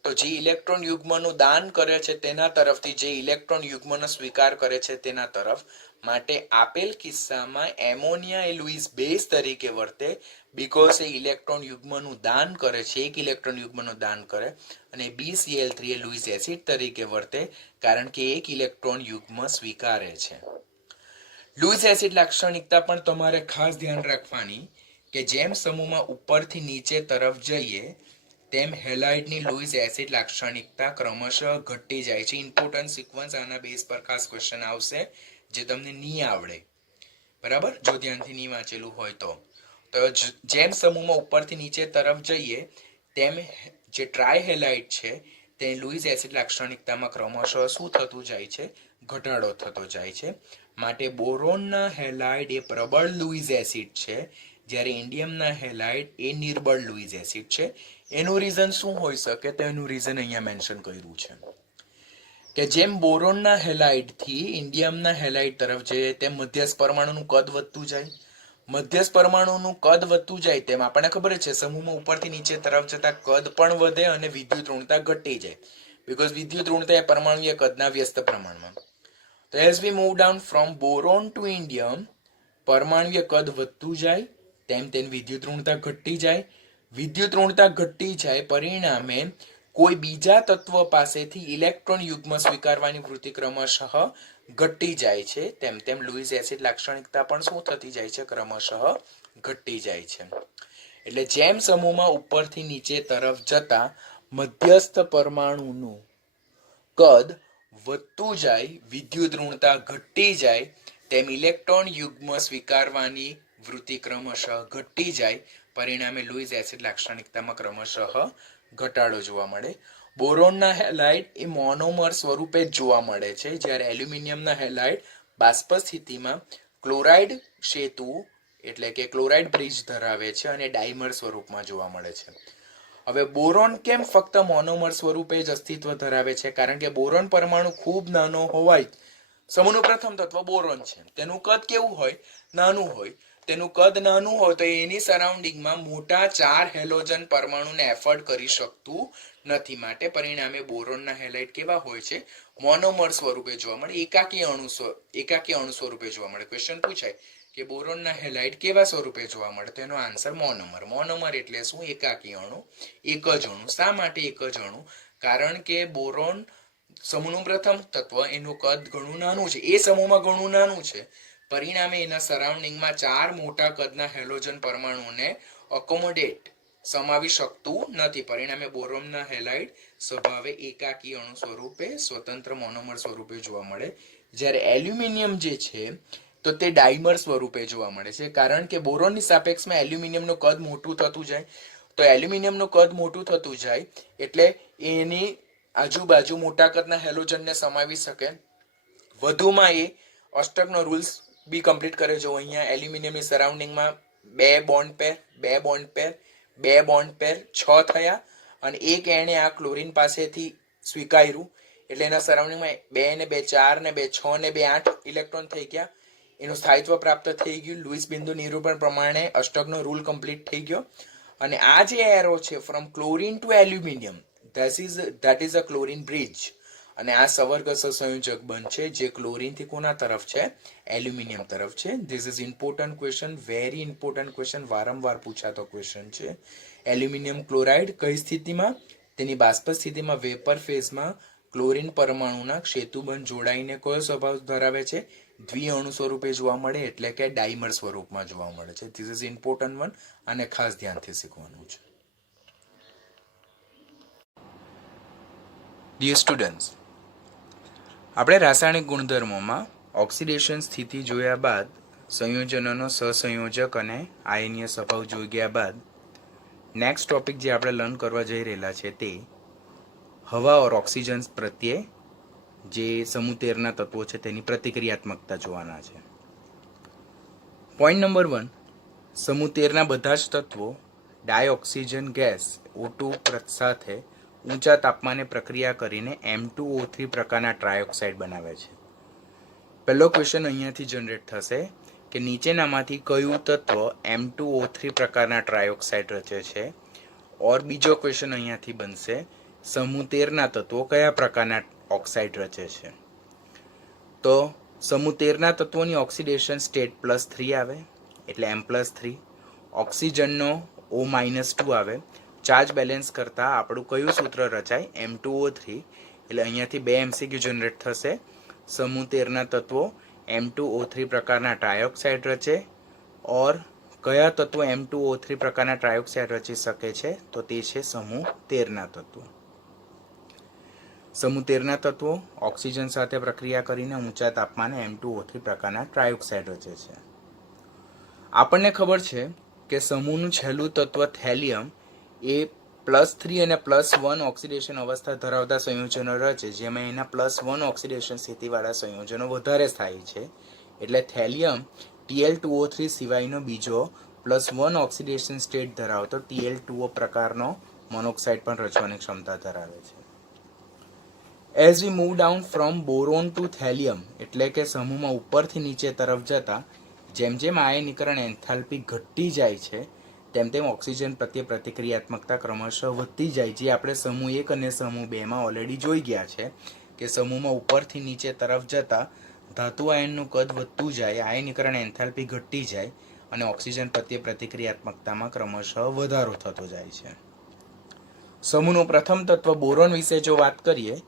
તો જે ઇલેક્ટ્રોન યુગ્મનું દાન કરે છે તેના તરફથી જે ઇલેક્ટ્રોન યુગ્મનો સ્વીકાર કરે છે તેના તરફ. માટે આપેલ કિસ્સામાં એમોનિયા એ લુઈસ બેઝ તરીકે વર્તે બીકોઝ એ ઇલેક્ટ્રોન યુગ્મનું દાન કરે છે, એક ઇલેક્ટ્રોન યુગ્મનું દાન કરે, અને BCl3 એ લુઈસ એસિડ તરીકે વર્તે કારણ કે એક ઇલેક્ટ્રોન યુગ્મ સ્વીકારે છે. લુઈસ એસિડ લાક્ષણિકતા પણ તમારે ખાસ ધ્યાન રાખવાની કે જેમ સમૂહમાં ઉપરથી નીચે તરફ જઈએ તેમ હેલાઇડની લુઈસ એસિડ લાક્ષણિકતા ક્રમશઃ ઘટી જાય છે. ઇમ્પોર્ટન્ટ સિક્વન્સ આના બેઝ પર ખાસ ક્વેશ્ચન આવશે જે તમને નહીં આવડે, બરાબર, જો ધ્યાનથી નહીં વાંચેલું હોય તો. તો જેમ સમૂહમાં ઉપરથી નીચે તરફ જઈએ તેમ જે ટ્રાયહેલાઇડ છે તે લુઈસ એસિડ લાક્ષણિકતામાં ક્રમશઃ શું થતું જાય છે? ઘટાડો થતો જાય છે. માટે બોરોનના હેલાઇડ એ પ્રબળ લુઈસ એસિડ છે જ્યારે ઇન્ડિયમના હેલાઇડ એ નિર્બળ લુઈસ એસિડ છે. એનું રીઝન શું હોઈ શકે? તો એનું રીઝન અહીંયા મેન્શન કર્યું છે કે જેમ બોરોનના હેલાઇડથી ઇન્ડિયમના હેલાઇડ તરફ જઈએ તેમ મધ્યસ્થ પરમાણુનું કદ વધતું જાય. મધ્યસ્થ પરમાણુનું કદ વધતું જાય તેમ આપણને ખબર જ છે સમૂહમાં ઉપરથી નીચે તરફ જતા કદ પણ વધે અને વિદ્યુત ઋણતા ઘટી જાય, બીકોઝ વિદ્યુત ઋણતા એ પરમાણુય કદના વ્યસ્ત પ્રમાણમાં. તો as we move down from boron to indium, પરમાણુય કદ વધતું જાય તેમ તેની વિદ્યુત ઋણતા ઘટતી જાય. વિદ્યુત ઋણતા ઘટતી જાય પરિણામે કોઈ બીજા તત્વ પાસેથી ઇલેક્ટ્રોન યુગ્મ સ્વીકારવાની વૃત્તિ ક્રમશઃ ઘટતી જાય છે. તેમ તેમ લુઈસ એસિડ લાક્ષણિકતા પણ શું થતી જાય છે? ક્રમશઃ ઘટતી જાય છે. એટલે જેમ સમૂહમાં ઉપરથી નીચે તરફ જતા મધ્યસ્થ પરમાણુનું કદ વધતું જાય, વિદ્યુત ઋણતા ઘટતી જાય, તેમ ઇલેક્ટ્રોન યુગ્મ સ્વીકારવાની વૃત્તિ ક્રમશઃ ઘટતી જાય. પરિણામે લુઈસ એસિડ લાક્ષણિકતામાં ક્રમશઃ ઘટાડો જોવા મળે. બોરોનના હેલાઇડ એ મોનોમર સ્વરૂપે જ જોવા મળે છે, જ્યારે એલ્યુમિનિયમના હેલાઇડ બાષ્પ સ્થિતિમાં ક્લોરાઇડ સેતુ એટલે કે ક્લોરાઇડ બ્રિજ ધરાવે છે અને ડાયમર સ્વરૂપમાં જોવા મળે છે. હવે બોરોન કેમ ફક્ત મોનોમર સ્વરૂપે જ અસ્તિત્વ ધરાવે છે? કારણ કે બોરોન પરમાણુ ખૂબ નાનો હોવાય, સમૂહનું પ્રથમ તત્વ બોરોન છે, તેનું કદ કેવું હોય? નાનું હોય. તેનું કદ નાનું હોય તો એની સરાઉન્ડિંગમાં મોટા 4 હેલોજન પરમાણુને એફોર્ડ કરી શકતું નથી. માટે પરિણામે બોરોનના હેલાઇડ કેવા હોય છે? મોનોમર સ્વરૂપે જોવા મળે, એકાકી અણુ સ્વરૂપે જોવા મળે. ક્વેશ્ચન પૂછાય કે બોરોનના હેલાઇડ કેવા સ્વરૂપે જોવા મળે? તો એનો આન્સર મોનોમર. મોનોમર એટલે શું? એકાકી અણુ, એક જ અણુ. શા માટે એક જ અણુ? કારણ કે બોરોન સમૂહનું પ્રથમ તત્વ, એનું કદ ઘણું નાનું છે, એ સમૂહમાં ઘણું નાનું છે. પરિણામે એના સરાઉન્ડિંગમાં 4 મોટા કદના હેલોજન પરમાણુને અકોમોડેટ સમાવી શકતું નથી. પરિણામે બોરોનના હેલાઇડ સ્વભાવે એકાકી અણુ સ્વરૂપે, સ્વતંત્ર મોનોમર સ્વરૂપે જોવા મળે. જ્યારે એલ્યુમિનિયમ જે છે તો તે ડાયમર સ્વરૂપે જોવા મળે છે, કારણ કે બોરોનની સાપેક્ષમાં એલ્યુમિનિયમનું કદ મોટું થતું જાય. તો એલ્યુમિનિયમનું કદ મોટું થતું જાય એટલે એની આજુબાજુ મોટા કદના હેલોજનને સમાવી શકે. વધુમાં એ અષ્ટકનો રૂલ્સ બી કમ્પ્લીટ કરે. જો અહીંયા એલ્યુમિનિયમની સરાઉન્ડિંગમાં 2 બોન્ડ પેર, 2 બોન્ડ પેર, 2 બોન્ડ પેર 6 થયા અને એક એણે આ ક્લોરીન પાસેથી સ્વીકાર્યું એટલે એના સરાઉન્ડિંગમાં 2 ને 2 4 ને 2 6 ને 2 8 ઇલેક્ટ્રોન થઈ ગયા. એનું સ્થાયિત્વ પ્રાપ્ત થઈ ગયું. લુઈસ બિંદુ નિરૂપણ પ્રમાણે અષ્ટકનો રૂલ કમ્પ્લીટ થઈ ગયો. અને આ જે એરો છે from chlorine to aluminium, that is a chlorine bridge. અને આ સવર્ગસર સંયોજક બનશે જે ક્લોરીનથી કોના તરફ છે? એલ્યુમિનિયમ તરફ છે. This is important question, very important question, વારંવાર પૂછાતો ક્વેશ્ચન છે. એલ્યુમિનિયમ ક્લોરાઇડ કઈ સ્થિતિમાં? તેની બાષ્પ સ્થિતિમાં વેપર ફેઝમાં ક્લોરીન પરમાણુના ક્ષેતુબંધ જોડાઈને કયો સ્વભાવ ધરાવે છે? દ્વિઅણુ સ્વરૂપે જોવા મળે, એટલે કે ડાયમર સ્વરૂપમાં જોવા મળે છે. ધીસ ઇઝ ઇમ્પોર્ટન્ટ વન અને ખાસ ધ્યાનથી શીખવાનું છે. ડિયર સ્ટુડન્ટ્સ, આપણે રાસાયણિક ગુણધર્મોમાં ઓક્સિડેશન સ્થિતિ જોયા બાદ, સંયોજનોનો સહસંયોજક અને આયનીય સ્વભાવ જોઈ ગયા બાદ, નેક્સ્ટ ટોપિક જે આપણે લર્ન કરવા જઈ રહેલા છે તે હવા ઓર ઓક્સિજન પ્રત્યે જે સમૂહ 13 ના તત્વો છે તેની પ્રતિક્રિયાત્મકતા જોવાના છે. પોઈન્ટ નંબર 1, સમૂહ 13 ના બધા જ તત્વો ડાયઓક્સિજન ગેસ O2 સાથે ઊંચા તાપમાને પ્રક્રિયા કરીને M2O3 પ્રકારના ટ્રાયોક્સાઇડ બનાવે છે. પહેલો ક્વેશ્ચન અહીંયાથી જનરેટ થશે કે નીચેનામાંથી કયું તત્વ M2O3 પ્રકારના ટ્રાયોક્સાઇડ રચે છે? ઓર બીજો ક્વેશ્ચન અહીંયાથી બનશે, સમૂહ 13 ના તત્વો કયા પ્રકારના ઓક્સાઇડ રચે છે? તો સમૂહ 13 ના તત્વોની ઓક્સિડેશન સ્ટેટ +3 આવે એટલે M+3. ઓક્સિજનનો O-2 આવે. ચાર્જ બેલેન્સ કરતાં આપણું કયું સૂત્ર રચાય? M2O3. એટલે અહીંયાથી 2 MCQ જનરેટ થશે. સમૂહ 13 ના તત્વો M2O3 પ્રકારના ટ્રાયોક્સાઇડ રચે ઓર કયા તત્વો M2O3 પ્રકારના ટ્રાયોક્સાઇડ રચી શકે છે? તો તે છે સમૂહ 13 ના તત્વો. સમૂહ 13 ના તત્વો ઓક્સિજન સાથે પ્રક્રિયા કરીને ઊંચા તાપમાને M2O3 પ્રકારના ટ્રાયોક્સાઇડ રચે છે. આપણને ખબર છે કે સમૂહનું છેલ્લું તત્વ થેલિયમ એ +3 અને +1 ઓક્સિડેશન અવસ્થા ધરાવતા સંયોજનો રચે, જેમાં એના +1 ઓક્સિડેશન સ્થિતિવાળા સંયોજનો વધારે સ્થાયી છે. એટલે થેલિયમ Tl2O3 સિવાયનો બીજો +1 ઓક્સિડેશન સ્ટેટ ધરાવતો Tl2O પ્રકારનો મોનોક્સાઇડ પણ રચવાની ક્ષમતા ધરાવે છે. As we move down from boron to thallium, એટલે કે સમૂહમાં ઉપરથી નીચે તરફ જતા જેમ જેમ આયનીકરણ એન્થાલ્પી ઘટતી જાય છે તેમ તેમ ઓક્સિજન પ્રત્યે પ્રતિક્રિયાત્મકતા ક્રમશઃ વધતી જાય, જે આપણે સમૂહ 1 અને સમૂહ 2માં ઓલરેડી જોઈ ગયા છે કે સમૂહમાં ઉપરથી નીચે તરફ જતા ધાતુ આયનનું કદ વધતું જાય, આયનીકરણ એન્થાલ્પી ઘટતી જાય અને ઓક્સિજન પ્રત્યે પ્રતિક્રિયાત્મકતામાં ક્રમશઃ વધારો થતો જાય છે. સમૂહનું પ્રથમ તત્વ બોરોન વિશે જો વાત કરીએ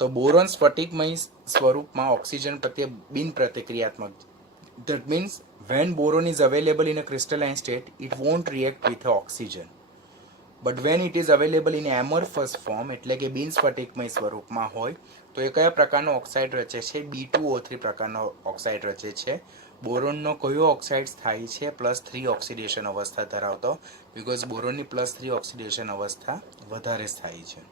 તો બોરોન સ્ફટિકમય સ્વરૂપમાં ઓક્સિજન પ્રત્યે બિન પ્રતિક્રિયાત્મક. That means when boron is available in a crystalline state, it won't react with oxygen. But when it is available in amorphous form, એટલે કે બિન સ્ફટિકમય સ્વરૂપમાં હોય તો એ કયા પ્રકારનો ઓક્સાઇડ રચે છે? B2O3 પ્રકારનો ઓક્સાઇડ રચે છે. બોરોનનો કયો ઓક્સાઇડ સ્થાયી છે? +3 ઓક્સિડેશન અવસ્થા ધરાવતો, બીકોઝ બોરોનની +3 ઓક્સિડેશન અવસ્થા વધારે સ્થાયી છે.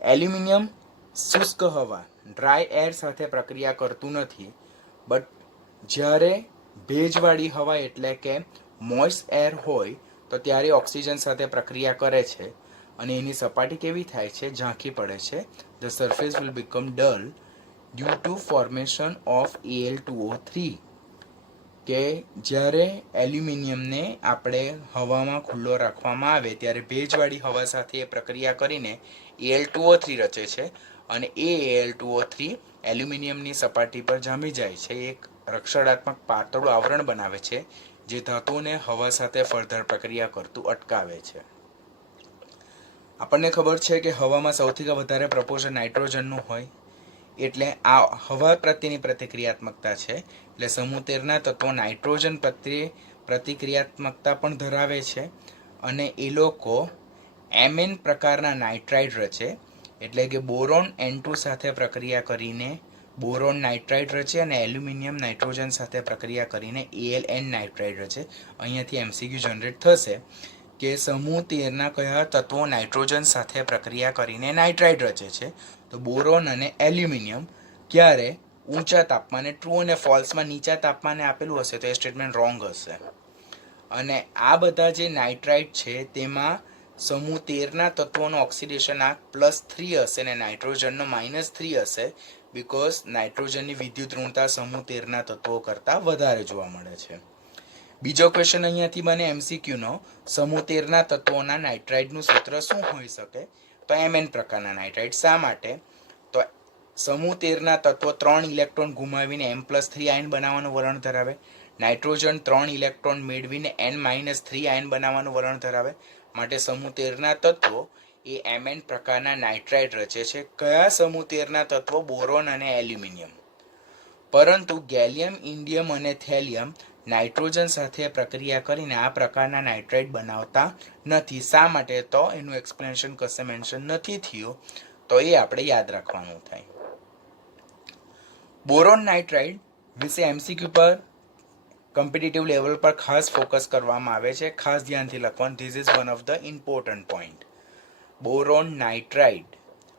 એલ્યુમિનિયમ શુષ્ક હવા ડ્રાય એર સાથે પ્રક્રિયા કરતું નથી, બટ જ્યારે ભેજવાળી હવા એટલે કે મોઇસ્ટ એર હોય તો ત્યારે ઓક્સિજન સાથે પ્રક્રિયા કરે છે અને એની સપાટી કેવી થાય છે? ઝાંખી પડે છે. The surface will become dull due to formation of Al2O3. કે જ્યારે એલ્યુમિનિયમને આપણે હવામાં ખુલ્લો રાખવામાં આવે ત્યારે ભેજવાળી હવા સાથે એ પ્રક્રિયા કરીને Al2O3 રચે છે અને એ Al2O3 એલ્યુમિનિયમની સપાટી પર જામી જાય છે. એક રક્ષણાત્મક પાતળું આવરણ બનાવે છે જે ધાતુને હવા સાથે ફળધર પ્રક્રિયા કરતું અટકાવે છે. આપણને ખબર છે કે હવામાં સૌથી વધારે પ્રપોર્શન નાઇટ્રોજનનું હોય, એટલે આ હવા પ્રત્યેની પ્રતિક્રિયાત્મકતા છે. એટલે સમૂહ 13ના તત્વો નાઇટ્રોજન પ્રત્યે પ્રતિક્રિયાત્મકતા પણ ધરાવે છે અને એ લોકો Mn પ્રકારના નાઇટ્રાઇડ રચે, એટલે કે બોરોન N2 સાથે પ્રક્રિયા કરીને બોરોન નાઇટ્રાઇડ રચે અને એલ્યુમિનિયમ નાઇટ્રોજન સાથે પ્રક્રિયા કરીને Aln નાઇટ્રાઇડ રચે. અહીંયાથી MCQ જનરેટ થશે કે સમૂહ 13ના કયા તત્વો નાઇટ્રોજન સાથે પ્રક્રિયા કરીને નાઇટ્રાઇડ રચે છે? તો બોરોન અને એલ્યુમિનિયમ. ક્યારે? ઊંચા તાપમાને. ટ્રુ અને ફોલ્સમાં નીચા તાપમાને આપેલું હશે તો એ સ્ટેટમેન્ટ રોંગ હશે. અને આ બધા જે નાઇટ્રાઇડ છે તેમાં સમૂહ 13ના તત્વોનો ઓક્સિડેશન આંક +3 હશે અને નાઇટ્રોજનનો -3 હશે, બીકોઝ નાઇટ્રોજનની વિદ્યુત ઋણતા સમૂહ 13ના તત્વો કરતાં વધારે જોવા મળે છે. બીજો ક્વેશ્ચન અહીંયાથી બને MCQનો, સમૂહ 13ના તત્વોના નાઇટ્રાઇડનું સૂત્ર શું હોઈ શકે? તો Mn પ્રકારના નાઇટ્રાઇડ. શા માટે? તો સમૂહ 13ના તત્વો 3 ઇલેક્ટ્રોન ગુમાવીને M+3 આયન બનાવવાનું વલણ ધરાવે. નાઇટ્રોજન 3 ઇલેક્ટ્રોન મેળવીને N-3 આયન બનાવવાનું વલણ ધરાવે. માટે સમૂહ 13ના તત્વો એ Mn પ્રકારના નાઇટ્રાઇડ રચે છે. કયા સમૂહ 13ના તત્વો? બોરોન અને એલ્યુમિનિયમ. પરંતુ ગેલિયમ, ઇન્ડિયમ અને થેલિયમ નાઇટ્રોજન સાથે પ્રક્રિયા કરીને આ પ્રકારના નાઇટ્રાઇડ બનાવતા નથી. શા માટે? તો એનું એક્સપ્લેનેશન કશે મેન્શન નથી થયું, તો એ આપણે યાદ રાખવાનું થાય. બોરોન નાઇટ્રાઇડ વિશે MCQ પર કોમ્પિટિટિવ લેવલ પર ખાસ ફોકસ કરવામાં આવે છે. ખાસ ધ્યાનથી લખવાનું. This is one of the important point. Boron nitride.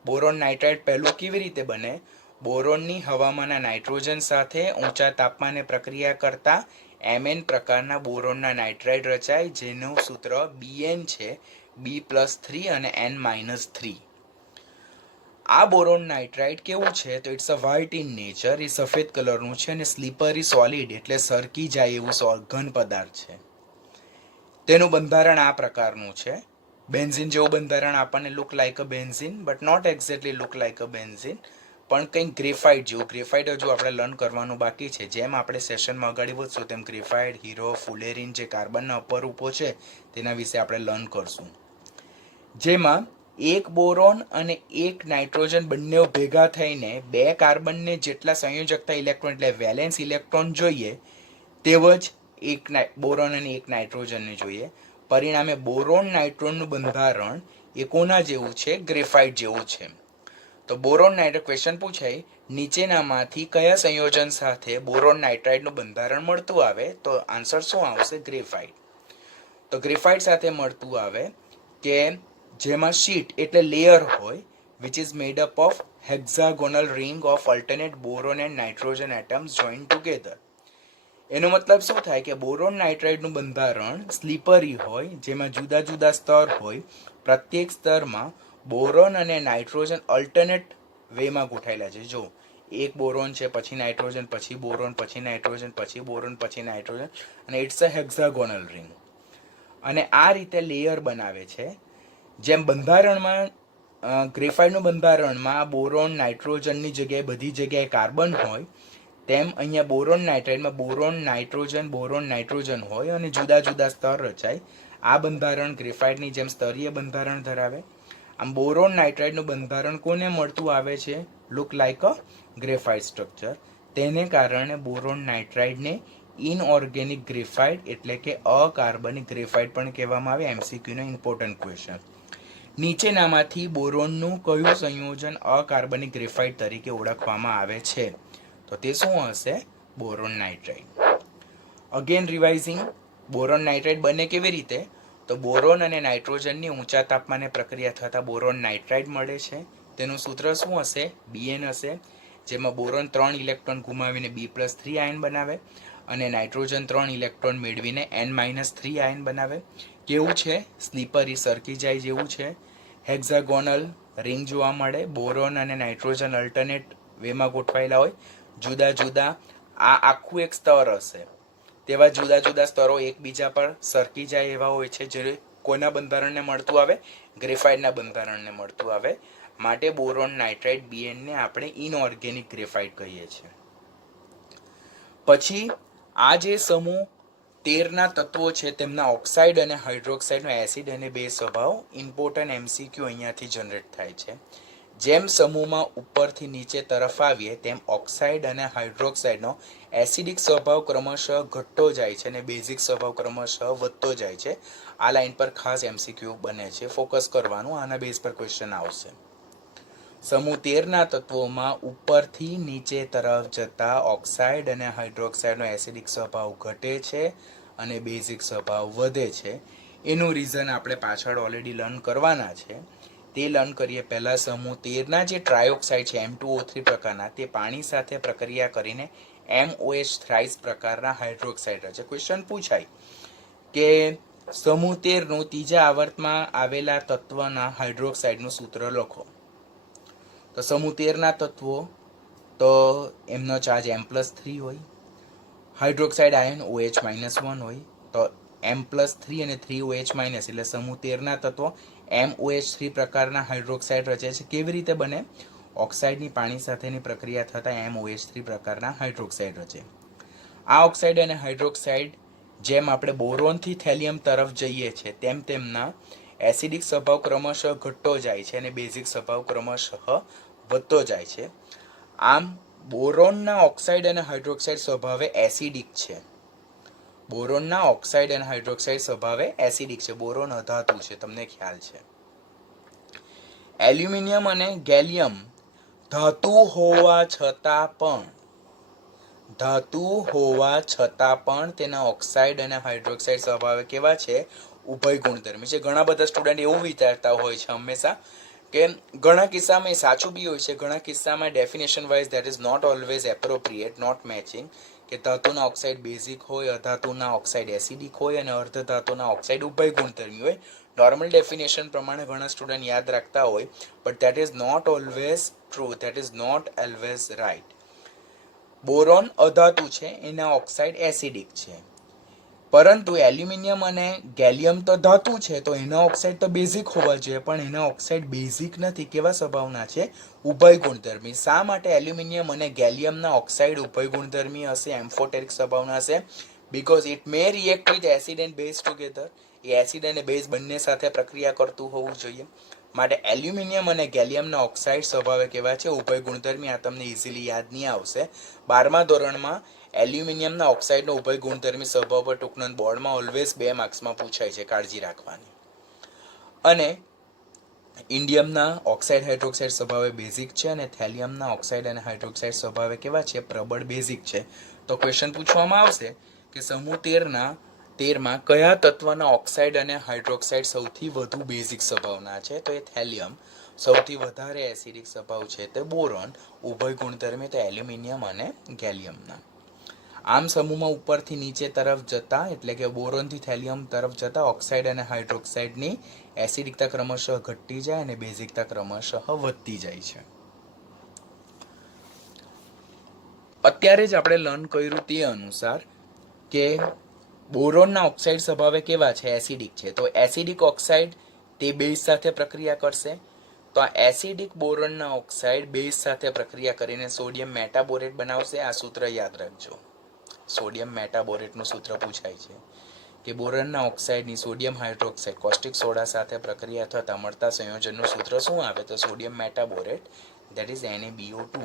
Boron nitride પહેલું કેવી રીતે બને? બોરોનની હવામાંના નાઇટ્રોજન સાથે ઊંચા તાપમાને પ્રક્રિયા કરતા Mn પ્રકારના બોરોનના નાઇટ્રાઇડ રચાય, જેનું સૂત્ર Bn છે, B+3 અને N-3. આ બોરોન નાઇટ્રાઇડ કેવું છે? તો it's a white in nature. એ સફેદ કલરનું છે અને સ્લીપરી સોલિડ એટલે સરકી જાય એવું ઘન પદાર્થ છે. તેનું બંધારણ આ પ્રકારનું છે. બેન્ઝીન જેવું બંધારણ આપણને look like a benzene, but not exactly look like a benzene, પણ કંઈક ગ્રેફાઇટ જેવું. ગ્રેફાઇટ હજુ આપણે લર્ન કરવાનું બાકી છે. જેમ આપણે સેશનમાં અગાડી વધશું તેમ ગ્રેફાઇટ, હીરો, ફુલેરિન જે કાર્બનના અપરૂપો છે તેના વિશે આપણે લર્ન કરશું. જેમાં એક બોરોન અને એક નાઇટ્રોજન બંને ભેગા થઈને 2 કાર્બનને જેટલા સંયોજકતા ઇલેક્ટ્રોન એટલે વેલેન્સ ઇલેક્ટ્રોન જોઈએ તેવો જ એક બોરોન અને એક નાઇટ્રોજનને જોઈએ. પરિણામે બોરોન નાઇટ્રોનનું બંધારણ એ કોના જેવું છે? ગ્રેફાઇટ જેવું છે. તો બોરોન નાઇટ્રાઇડ ક્વેશ્ચન પૂછાય, નીચેનામાંથી કયા સંયોજન સાથે બોરોન નાઇટ્રાઇડનું બંધારણ મળતું આવે? તો આન્સર શું આવશે? ગ્રેફાઇટ. તો ગ્રેફાઇટ સાથે મળતું આવે કે જેમાં શીટ એટલે લેયર હોય, which is made up of hexagonal ring of alternate boron and nitrogen atoms joined together. એનો મતલબ શું થાય કે બોરોન નાઇટ્રાઇડનું બંધારણ સ્લીપરી હોય, જેમાં જુદા જુદા સ્તર હોય. પ્રત્યેક સ્તરમાં બોરોન અને નાઇટ્રોજન અલ્ટરનેટ વેમાં ગોઠવાયેલા છે. જો એક બોરોન છે, પછી નાઇટ્રોજન, પછી બોરોન, પછી નાઇટ્રોજન, પછી બોરોન, પછી નાઇટ્રોજન, અને ઇટ્સ અ હેક્ઝાગોનલ રિંગ. અને આ રીતે લેયર બનાવે છે. જેમ બંધારણમાં ગ્રેફાઇટનું બંધારણમાં બોરોન નાઇટ્રોજનની જગ્યાએ બધી જગ્યાએ કાર્બન હોય, તેમ અહીંયા બોરોન નાઇટ્રાઇડમાં બોરોન નાઇટ્રોજન હોય અને જુદા જુદા સ્તર રચાય. આ બંધારણ ગ્રેફાઇટની જેમ સ્તરીય બંધારણ ધરાવે. આમ બોરોન નાઇટ્રાઇડનું બંધારણ કોને મળતું આવે છે? લુક લાઇક અ ગ્રેફાઇટ સ્ટ્રક્ચર. તેને કારણે બોરોન નાઇટ્રાઇડને ઇનઓર્ગેનિક ગ્રેફાઇટ એટલે કે અકાર્બનિક ગ્રેફાઇટ પણ કહેવામાં આવે. એમસીક્યુનો ઇમ્પોર્ટન્ટ ક્વેશ્ચન. નીચેનામાંથી બોરોનનું કયું સંયોજન અકાર્બનિક ગ્રેફાઇટ તરીકે ઓળખવામાં આવે છે? તો તે શું હશે? Boron nitride. Again revising, boron nitride બને કેવી રીતે? તો બોરોન અને નાઇટ્રોજનની ઊંચા તાપમાને પ્રક્રિયા થતાં બોરોન નાઇટ્રાઇડ મળે છે. તેનું સૂત્ર શું હશે? Bn હશે, જેમાં બોરોન 3 ઇલેક્ટ્રોન ગુમાવીને B+3 આયન બનાવે અને નાઇટ્રોજન 3 ઇલેક્ટ્રોન મેળવીને N-3 આયન બનાવે. કેવું છે? સ્લીપરી, સરકી જાય જેવું છે. હેક્ઝાગોનલ રિંગ જોવા મળે. બોરોન અને નાઇટ્રોજન અલ્ટરનેટ વેમાં ગોઠવાયેલા હોય. જુદા જુદા આ આખું એક સ્તર હશે, તેવા જુદા જુદા સ્તરો એકબીજા પર સરકી જાય એવા હોય છે, જે કોના બંધારણને મળતું આવે? ગ્રેફાઇટના બંધારણને મળતું આવે. માટે બોરોન નાઇટ્રાઇડ Bn ને આપણે ઇનઓર્ગેનિક ગ્રેફાઇટ કહીએ છીએ. પછી આ જે સમૂહ 13 તત્વો છે તેમના ઓક્સાઇડ અને હાઇડ્રોક્સાઇડનો એસિડ અને બેઝ સ્વભાવ ઇમ્પોર્ટન્ટ એમસીક્યુ અહીંયાથી જનરેટ થાય છે. જેમ સમૂહમાં ઉપરથી નીચે તરફ આવીએ તેમ ઓક્સાઇડ અને હાઇડ્રોક્સાઇડનો એસિડિક સ્વભાવ ક્રમશઃ ઘટતો જાય છે અને બેઝિક સ્વભાવ ક્રમશઃ વધતો જાય છે. આ લાઇન પર ખાસ એમસીક્યુ બને છે, ફોકસ કરવાનું, આના બેઝ પર ક્વેશ્ચન આવશે. સમૂહ 13 તત્વોમાં ઉપરથી નીચે તરફ જતા ઓક્સાઇડ અને હાઇડ્રોક્સાઇડનો એસિડિક સ્વભાવ ઘટે છે અને બેઝિક સ્વભાવ વધે છે. એનું રીઝન આપણે પાછળ ઓલરેડી લર્ન કરવાના છે. તે લર્ન કરીએ પહેલાં સમૂહ 13 જે ટ્રાયોક્સાઇડ છે M2O3 પ્રકારના, તે પાણી સાથે પ્રક્રિયા કરીને MOH થ્રાઇસ પ્રકારના હાઇડ્રોક્સાઇડ રચે. ક્વેશ્ચન પૂછાય કે સમૂહ 13નું ત્રીજા આવર્તમાં આવેલા તત્વના હાઇડ્રોક્સાઇડનું સૂત્ર લખો. તો સમૂહ 13 તત્વો, તો એમનો ચાર્જ M+3 હોય. હાઇડ્રોક્સાઇડ આયન OH-1 હોય. તો M+3 અને 3OH- એટલે સમૂહ 13 તત્વો MOH3 પ્રકારના હાઇડ્રોક્સાઇડ રચે છે. કેવી રીતે બને? ઓક્સાઇડની પાણી સાથેની પ્રક્રિયા થતાં MOH3 પ્રકારના હાઇડ્રોક્સાઇડ રચે. આ ઓક્સાઇડ અને હાઇડ્રોક્સાઇડ જેમ આપણે બોરોનથી થેલિયમ તરફ જઈએ છીએ તેમ તેમના એસિડિક સ્વભાવ ક્રમશઃ ઘટતો જાય છે અને બેઝિક સ્વભાવ ક્રમશઃ વધતો જાય છે. આમ બોરોનના ઓક્સાઇડ અને હાઇડ્રોક્સાઇડ સ્વભાવે એસિડિક છે. બોરોનના ઓક્સાઇડ અને હાઇડ્રોક્સાઇડ સ્વભાવે એસિડિક છે. બોરોન અધાતુ છે, તમને ખ્યાલ છે. એલ્યુમિનિયમ અને ગેલિયમ ધાતુ હોવા છતાં પણ તેના ઓક્સાઇડ અને હાઇડ્રોક્સાઇડ સ્વભાવે કેવા છે? ઉભય ગુણધર્મી છે. ઘણા બધા સ્ટુડન્ટ એવું વિચારતા હોય છે હંમેશા કે ઘણા કિસ્સામાં એ સાચું બી હોય છે, ઘણા કિસ્સામાં definition wise that is not always appropriate, not matching, કે ધાતુના ઓક્સાઇડ બેઝિક હોય, અધાતુના ઓક્સાઇડ એસિડિક હોય અને અર્ધ ધાતુના ઓક્સાઇડ ઉભય ગુણધર્મી હોય. નોર્મલ ડેફિનેશન પ્રમાણે ઘણા સ્ટુડન્ટ યાદ રાખતા હોય, but that is not always true, that is not always right. Boron અધાતુ છે, એના ઓક્સાઇડ એસિડિક છે. પરંતુ એલ્યુમિનિયમ અને ગેલિયમ તો ધાતુ છે, તો એના ઓક્સાઇડ તો બેઝિક હોવા જોઈએ, પણ એના ઓક્સાઇડ બેઝિક નથી. કેવા સ્વભાવના છે? ઉભય ગુણધર્મી. શા માટે એલ્યુમિનિયમ અને ગેલિયમના ઓક્સાઇડ ઉભય ગુણધર્મી હશે, એમ્ફોટેરિક સ્વભાવના હશે? Because it may react with acid and base together. A acid અને બેઝ બંને સાથે પ્રક્રિયા કરતું હોવું જોઈએ. માટે એલ્યુમિનિયમ અને ગેલિયમના ઓક્સાઇડ સ્વભાવે કેવા છે? ઉભય ગુણધર્મી. આ તમને ઇઝીલી યાદ નહીં આવશે. 12મા ધોરણમાં એલ્યુમિનિયમના ઓક્સાઇડનો ઉભય ગુણધર્મી સ્વભાવ પર ટૂંકનોંધ બોર્ડમાં ઓલવેઝ 2 માર્ક્સમાં પૂછાય છે, કાળજી રાખવાની. અને ઇન્ડિયમના ઓક્સાઇડ હાઇડ્રોક્સાઇડ સ્વભાવે બેઝિક છે અને થેલિયમના ઓક્સાઇડ અને હાઇડ્રોક્સાઇડ સ્વભાવે કેવા છે? પ્રબળ બેઝિક છે. તો ક્વેશ્ચન પૂછવામાં આવશે કે સમૂહ 13માં કયા તત્વના ઓક્સાઇડ અને હાઇડ્રોક્સાઇડ સૌથી વધુ બેઝિક સ્વભાવના છે? તો એ થેલિયમ. સૌથી વધારે એસિડિક સ્વભાવ છે તે બોરોન. ઉભય ગુણધર્મી તો એલ્યુમિનિયમ અને ગેલિયમના. આમ સમૂહમાં ઉપરથી નીચે તરફ જતા, એટલે કે બોરોનથી થેલિયમ તરફ જતા ઓક્સાઇડ અને હાઇડ્રોક્સાઇડની એસિડિકતા ક્રમશઃ ઘટતી જાય અને બેઝિકતા ક્રમશઃ વધતી જાય છે. અત્યારે જ આપણે લર્ન કર્યું તે અનુસાર કે બોરોનના ઓક્સાઇડ સ્વભાવે કેવા છે? એસિડિક છે. તો એસિડિક ઓક્સાઇડ તે બેઝ સાથે પ્રક્રિયા કરશે. તો આ એસિડિક બોરોનના ઓક્સાઇડ બેઝ સાથે પ્રક્રિયા કરીને સોડિયમ મેટાબોરેટ બનાવશે. આ સૂત્ર યાદ રાખજો. સોડિયમ મેટાબોરેટનું સૂત્ર પૂછાય છે કે બોરોનના ઓક્સાઇડની સોડિયમ હાઇડ્રોક્સાઇડ કોસ્ટિક સોડા સાથે પ્રક્રિયા થતાં મળતા સંયોજનનું સૂત્ર શું આવે? તો સોડિયમ મેટાબોરેટ, ધેટ ઇઝ NaBO2.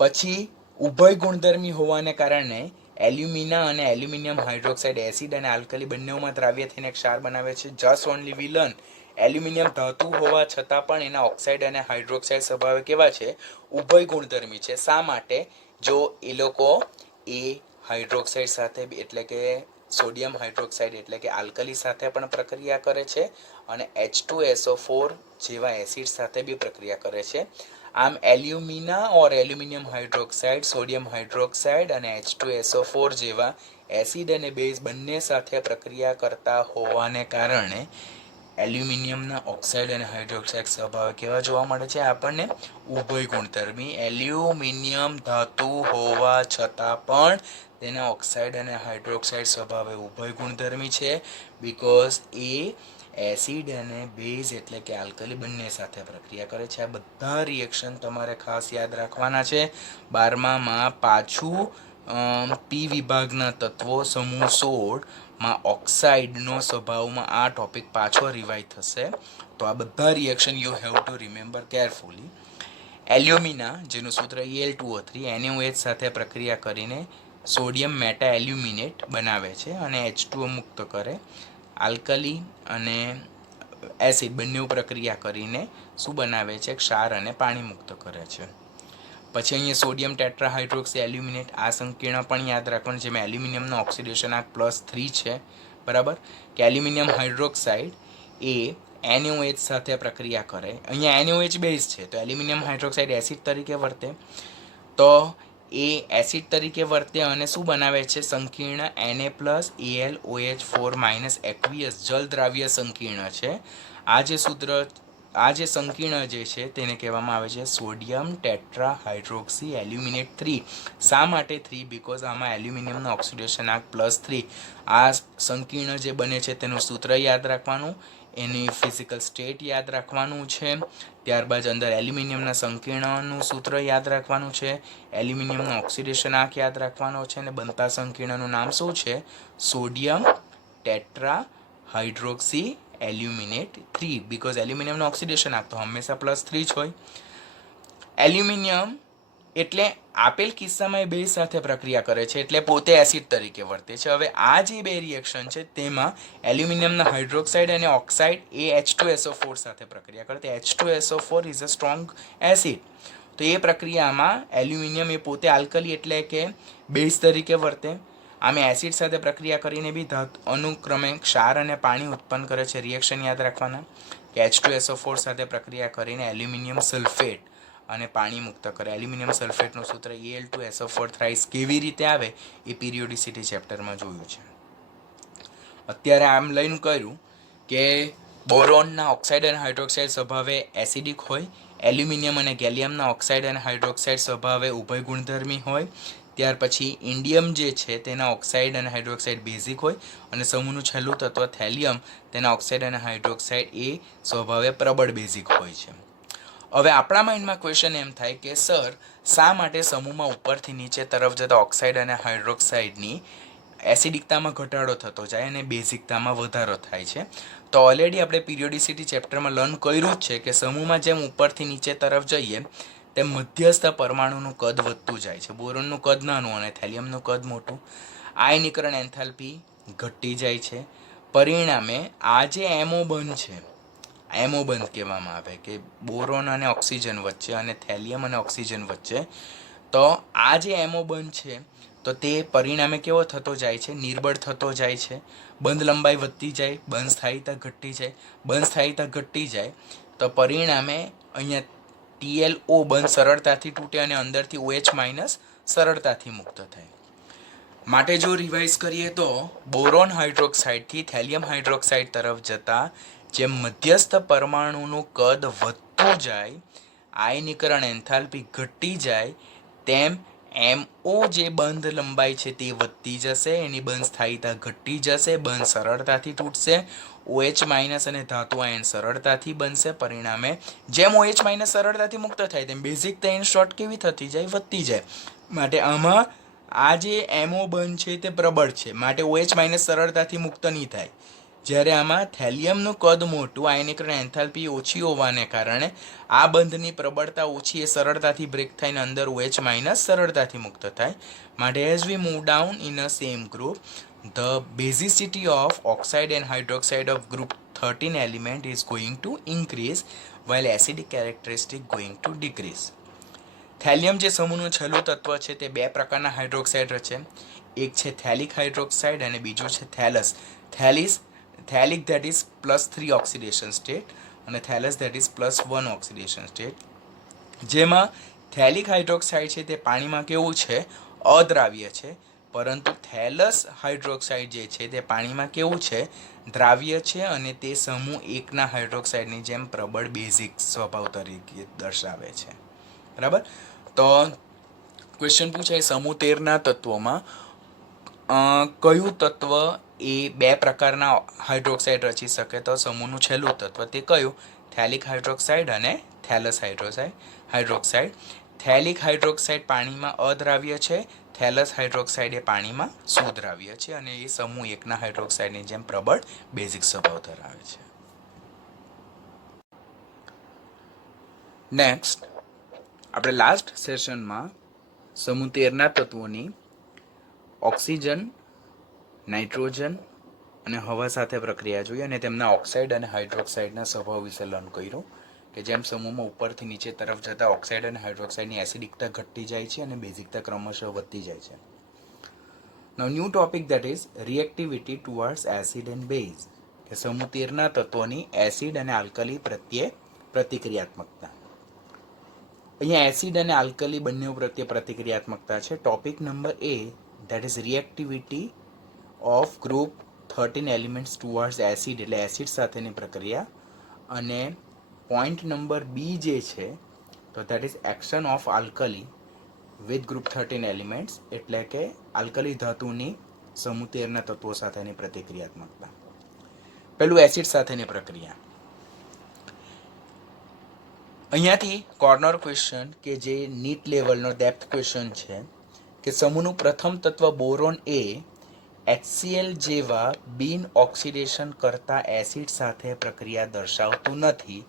પછી ઉભય ગુણધર્મી હોવાને કારણે એલ્યુમિના અને એલ્યુમિનિયમ હાઇડ્રોક્સાઇડ એસિડ અને આલ્કલી બંનેમાં દ્રાવ્ય થઈને એક ક્ષાર બનાવે છે. Just only we learn aluminium ધાતુ હોવા છતાં પણ એના ઓક્સાઇડ અને હાઇડ્રોક્સાઇડ સ્વભાવે કેવા છે? ઉભય ગુણધર્મી છે. શા માટે? જો એ લોકો એ હાઇડ્રોક્સાઇડ સાથે એટલે કે સોડિયમ હાઇડ્રોક્સાઇડ એટલે કે આલ્કલી સાથે પણ પ્રક્રિયા કરે છે અને H2SO4 જેવા એસિડ સાથે બી પ્રક્રિયા કરે છે. આમ એલ્યુમિના ઓર એલ્યુમિનિયમ હાઇડ્રોક્સાઇડ, સોડિયમ હાઇડ્રોક્સાઇડ અને H2SO4 જેવા એસિડ અને બેઝ બંને સાથે પ્રક્રિયા કરતા હોવાને કારણે એલ્યુમિનિયમના ઓક્સાઇડ અને હાઇડ્રોક્સાઇડ સ્વભાવ કેવા જોવા મળે છે? આપણને ઉભય ગુણધર્મી. એલ્યુમિનિયમ ધાતુ હોવા છતાં પણ તેના ઓક્સાઇડ અને હાઇડ્રોક્સાઇડ સ્વભાવે ઉભય ગુણધર્મી છે, બીકોઝ એ એસિડ અને બેઝ એટલે કે આલ્કલી બંને સાથે પ્રક્રિયા કરે છે. આ બધા રિએક્શન તમારે ખાસ યાદ રાખવાના છે. 12માં પાછું પી વિભાગના તત્વો સમૂહ 16માં ઓક્સાઇડનો સ્વભાવમાં આ ટોપિક પાછો રિવાઇઝ થશે. તો આ બધા reaction you have two remember carefully. Alumina જેનું સૂત્ર Al2O3 NaOH સાથે પ્રક્રિયા કરીને સોડિયમ મેટા એલ્યુમિનેટ બનાવે છે અને H2O મુક્ત કરે. આલ્કલી અને એસિડ બંને પ્રક્રિયા કરીને શું બનાવે છે? ક્ષાર અને પાણી મુક્ત કરે છે. પછી અહીંયા સોડિયમ ટેટ્રાહાઇડ્રોક્સી એલ્યુમિનેટ, આ સંકીર્ણ પણ યાદ રાખવાનું, જેમાં એલ્યુમિનિયમનો ઓક્સિડેશન આંક +3 છે. બરાબર? કે એલ્યુમિનિયમ હાઇડ્રોક્સાઇડ એ NaOH સાથે પ્રક્રિયા કરે. અહીંયા NaOH બેઝ છે તો એલ્યુમિનિયમ હાઇડ્રોક્સાઇડ એસિડ તરીકે વર્તે. તો એ એસિડ તરીકે વર્તે અને શું બનાવે છે? સંકીર્ણ Na+AlOH4- એક્વિયસ જલ દ્રાવ્ય સંકીર્ણ છે. આ જે સંકીર્ણ જે છે તેને કહેવામાં આવે છે સોડિયમ ટેટ્રાહાઇડ્રોક્સી એલ્યુમિનેટ 3. શા માટે 3? બીકોઝ આમાં એલ્યુમિનિયમનો ઓક્સિડેશન આંક +3. આ સંકીર્ણ જે બને છે તેનું સૂત્ર યાદ રાખવાનું, એની ફિઝિકલ સ્ટેટ યાદ રાખવાનું છે. ત્યારબાદ અંદર એલ્યુમિનિયમના સંકીર્ણનું સૂત્ર યાદ રાખવાનું છે, એલ્યુમિનિયમનો ઓક્સિડેશન આંક યાદ રાખવાનો છે અને બનતા સંકીર્ણનું નામ શું છે? Sodium tetrahydroxy aluminate 3. બીકોઝ એલ્યુમિનિયમનો ઓક્સિડેશન આંક તો હંમેશા +3 જ હોય. એલ્યુમિનિયમ એટલે આપેલ કિસ્સામાં એ બેઝ સાથે પ્રક્રિયા કરે છે એટલે પોતે એસિડ તરીકે વર્તે છે. હવે આ જે બે રિએક્શન છે તેમાં એલ્યુમિનિયમના હાઇડ્રોક્સાઇડ અને ઓક્સાઇડ એ H2SO4 સાથે પ્રક્રિયા કરે. H2SO4 is a strong acid. તો એ પ્રક્રિયામાં એલ્યુમિનિયમ એ પોતે આલ્કલી એટલે કે બેઝ તરીકે વર્તે. આમે એસિડ સાથે પ્રક્રિયા કરીને બી અનુક્રમે ક્ષાર અને પાણી ઉત્પન્ન કરે છે. રિએક્શન યાદ રાખવાના કે H2SO4 સાથે પ્રક્રિયા કરીને એલ્યુમિનિયમ સલ્ફેટ અને પાણી મુક્ત કરે. એલ્યુમિનિયમ સલ્ફેટનું સૂત્ર Al2SO4 થ્રાઇસ કેવી રીતે આવે એ પીરિયોડિસિટી ચેપ્ટરમાં જોયું છે. અત્યારે આમ લઈને કહ્યું કે બોરોનના ઓક્સાઇડ અને હાઇડ્રોક્સાઇડ સ્વભાવે એસિડિક હોય, એલ્યુમિનિયમ અને ગેલિયમના ઓક્સાઇડ અને હાઇડ્રોક્સાઇડ સ્વભાવે ઉભય ગુણધર્મી હોય. ત્યાર પછી ઇન્ડિયમ જે છે તેના ઓક્સાઇડ અને હાઇડ્રોક્સાઇડ બેઝિક હોય અને સમૂહનું છેલ્લું તત્વ થેલિયમ તેના ઓક્સાઇડ અને હાઇડ્રોક્સાઇડ એ સ્વભાવે પ્રબળ બેઝિક હોય છે. હવે આપણા માઇન્ડમાં ક્વેશ્ચન એમ થાય કે સર શા માટે સમૂહમાં ઉપરથી નીચે તરફ જતા ઓક્સાઇડ અને હાઇડ્રોક્સાઇડની એસિડિકતામાં ઘટાડો થતો જાય અને બેઝિકતામાં વધારો થાય છે? તો ઓલરેડી આપણે પીરિયોડિસિટી ચેપ્ટરમાં લર્ન કર્યું જ છે કે સમૂહમાં જેમ ઉપરથી નીચે તરફ જઈએ તેમ મધ્યસ્થ પરમાણુનું કદ વધતું જાય છે. બોરોનનું કદ નાનું અને થેલિયમનું કદ મોટું. આયનીકરણ એન્થાલ્પી ઘટી જાય છે. પરિણામે આ જે એમઓ બંધ છે, એમઓ બંધ કહેવામાં આવે કે બોરોન અને ઓક્સિજન વચ્ચે અને થેલિયમ અને ઓક્સિજન વચ્ચે. તો આ જે એમઓ બંધ છે તો તે પરિણામે કેવો થતો જાય છે? નિર્બળ થતો જાય છે. બંધ લંબાઈ વધતી જાય, બંધ સ્થાયીતા ઘટતી જાય. બંધ સ્થાયીતા ઘટતી જાય તો પરિણામે અહીંયા TLO બંધ સરળતાથી તૂટે અને અંદરથી OH- સરળતાથી મુક્ત થાય. માટે જો રિવાઇઝ કરીએ તો બોરોન હાઇડ્રોક્સાઇડથી થેલિયમ હાઇડ્રોક્સાઇડ તરફ જતા જેમ મધ્યસ્થ પરમાણુનું કદ વધતું જાય, આયનીકરણ એન્થાલ્પી ઘટી જાય, તેમ MO જે બંધ લંબાઈ છે તે વધતી જશે, એની બંધ સ્થાયીતા ઘટતી જશે, બંધ સરળતાથી તૂટશે. OH માઇનસ અને ધાતુ આયન સરળતાથી બનશે. પરિણામે જેમ OH માઇનસ સરળતાથી મુક્ત થાય તેમ બેઝિક ઇન શોર્ટ કેવી થતી જાય? વધતી જાય. માટે આમાં આ જે MO બંધ છે તે પ્રબળ છે, માટે OH માઇનસ સરળતાથી મુક્ત નહીં થાય. જ્યારે આમાં થેલિયમનું કદ મોટું, આયનીકરણ એન્થાલ્પી ઓછી હોવાને કારણે આ બંધની પ્રબળતા ઓછી, એ સરળતાથી બ્રેક થઈને અંદર OH માઇનસ સરળતાથી મુક્ત થાય. માટે as we move down in a same group, the basicity of oxide and hydroxide of group 13 element is going to increase while acidic characteristic going to decrease. Thallium જે સમૂહનું છેલ્લું તત્વ છે તે બે પ્રકારના હાઇડ્રોક્સાઇડ રચે. એક છે થેલિક હાઇડ્રોક્સાઇડ અને બીજું છે થેલસ. થેલિક that is +3 ઓક્સિડેશન સ્ટેટ અને થેલસ that is +1 ઓક્સિડેશન સ્ટેટ. જેમાં થેલિક હાઇડ્રોક્સાઇડ છે તે પાણીમાં કેવું છે? અદ્રાવ્ય છે. પરંતુ થેલસ હાઇડ્રોક્સાઇડ જે છે તે પાણીમાં કેવું છે? દ્રાવ્ય છે અને તે સમૂહ એકના હાઇડ્રોક્સાઇડની જેમ પ્રબળ બેઝિક સ્વભાવ તરીકે દર્શાવે છે. બરાબર. તો ક્વેશ્ચન પૂછાય સમૂહ 13ના તત્વોમાં કયું તત્વ એ બે પ્રકારના હાઇડ્રોક્સાઇડ રચી શકે? તો સમૂહનું છેલ્લું તત્વ તે કયું? થેલિક હાઇડ્રોક્સાઇડ અને થેલસ હાઇડ્રોક્સાઇડ. થેલિક હાઇડ્રોક્સાઇડ પાણીમાં અદ્રાવ્ય છે, થેલસ હાઇડ્રોક્સાઇડ એ પાણીમાં સુદ્રાવ્ય છે અને એ સમૂહ એકના હાઇડ્રોક્સાઇડની જેમ પ્રબળ બેઝિક સ્વભાવ ધરાવે છે. નેક્સ્ટ આપણે લાસ્ટ સેશનમાં સમૂહ 13ના તત્વોની ઓક્સિજન, નાઇટ્રોજન અને હવા સાથે પ્રક્રિયા જોઈ અને તેમના ઓક્સાઇડ અને હાઇડ્રોક્સાઇડના સ્વભાવ વિશે લર્ન કર્યું કે જેમ સમૂહમાં ઉપરથી નીચે તરફ જતા ઓક્સાઇડ અને હાઇડ્રોક્સાઇડની એસિડિકતા ઘટતી જાય છે અને બેઝિકતા ક્રમશઃ વધતી જાય છે. Now new topic that is reactivity towards acid and base, કે સમૂહ 13ના તત્વોની એસિડ અને આલ્કલી પ્રત્યે પ્રતિક્રિયાત્મકતા. અહીંયા એસિડ અને આલ્કલી બંને પ્રત્યે પ્રતિક્રિયાત્મકતા છે. Topic number A that is reactivity of group 13 elements towards acid, એટલે એસિડ સાથેની પ્રક્રિયા. અને પોઈન્ટ નંબર B જે છે તો that is action of alkali with group 13 elements, એટલે કે આલ્કલી ધાતુની સમૂહ 13ના તત્વો સાથેની પ્રતિક્રિયાત્મકતા. પેલું એસિડ સાથેની પ્રક્રિયા. અહીંયાથી કોર્નર ક્વેશ્ચન કે જે નીટ લેવલનો ડેપ્થ ક્વેશ્ચન છે કે સમૂહનું પ્રથમ તત્વ બોરોન એ HCl જેવા બિન ઓક્સિડેશન કરતા એસિડ સાથે પ્રક્રિયા દર્શાવતું નથી,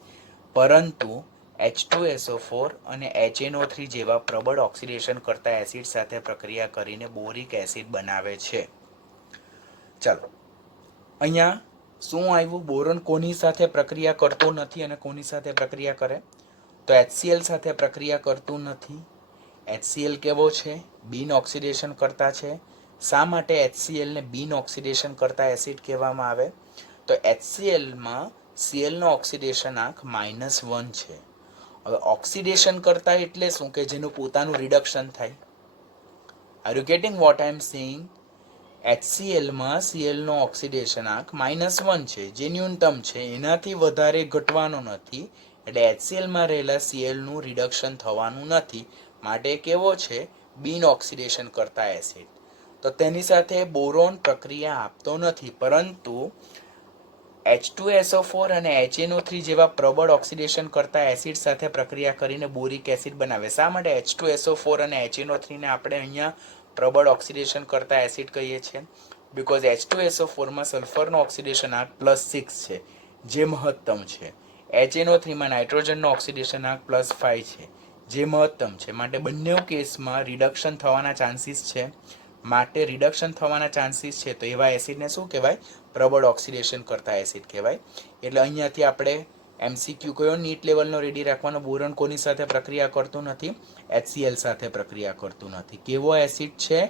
પરંતુ H2SO4 અને HNO3 જેવા પ્રબળ ઓક્સિડેશન કરતા એસિડ સાથે પ્રક્રિયા કરીને બોરિક એસિડ બનાવે છે. ચાલો અહીંયા શું આવ્યું? બોરોન કોની સાથે પ્રક્રિયા કરતો નથી અને કોની સાથે પ્રક્રિયા કરે? તો HCl સાથે પ્રક્રિયા કરતું નથી. HCl કેવો છે? બિન ઓક્સિડેશન કરતા છે. શા માટે HCl ને બિન ઓક્સિડેશન કરતા એસિડ કહેવામાં આવે? તો HClમાં Clનો ઓક્સિડેશન આંક -1 છે. હવે ઓક્સિડેશન કરતા એટલે શું? કે જેનું પોતાનું રિડક્શન થાય. Are you getting what I am saying? HClમાં Clનો ઓક્સિડેશન આંક -1 છે, જે ન્યૂનતમ છે, એનાથી વધારે ઘટવાનો નથી. એટલે HClમાં રહેલા Clનું રિડક્શન થવાનું નથી, માટે કેવો છે? બિન ઓક્સિડેશન કરતા એસિડ. તો તેની સાથે બોરોન પ્રક્રિયા આપતો નથી, પરંતુ H2SO4 અને HNO3 જેવા પ્રબળ ઓક્સિડેશન કરતા એસિડ સાથે પ્રક્રિયા કરીને બોરિક એસિડ બનાવે. શા માટે H2SO4 અને HNO3 ને આપણે અહીંયા પ્રબળ ઓક્સિડેશન કરતા એસિડ કહીએ છીએ? બીકોઝ H2SO4માં સલ્ફરનો ઓક્સિડેશન આંક +6 છે, જે મહત્તમ છે. HNO3માં નાઇટ્રોજનનો ઓક્સિડેશન આંક +5 છે, જે મહત્તમ છે. માટે બંને કેસમાં રિડક્શન થવાના ચાન્સીસ છે. માટે રિડક્શન થવાના ચાન્સીસ છે તો એવા એસિડને શું કહેવાય? પ્રબળ ઓક્સિડેશન કરતા એસિડ કહેવાય. એટલે અહીંયાથી આપણે MCQ કયો નીટ લેવલનો રેડી રાખવાનો? બોરોન કોની સાથે પ્રક્રિયા કરતું નથી? HCl સાથે પ્રક્રિયા કરતું નથી. કેવો એસિડ છે?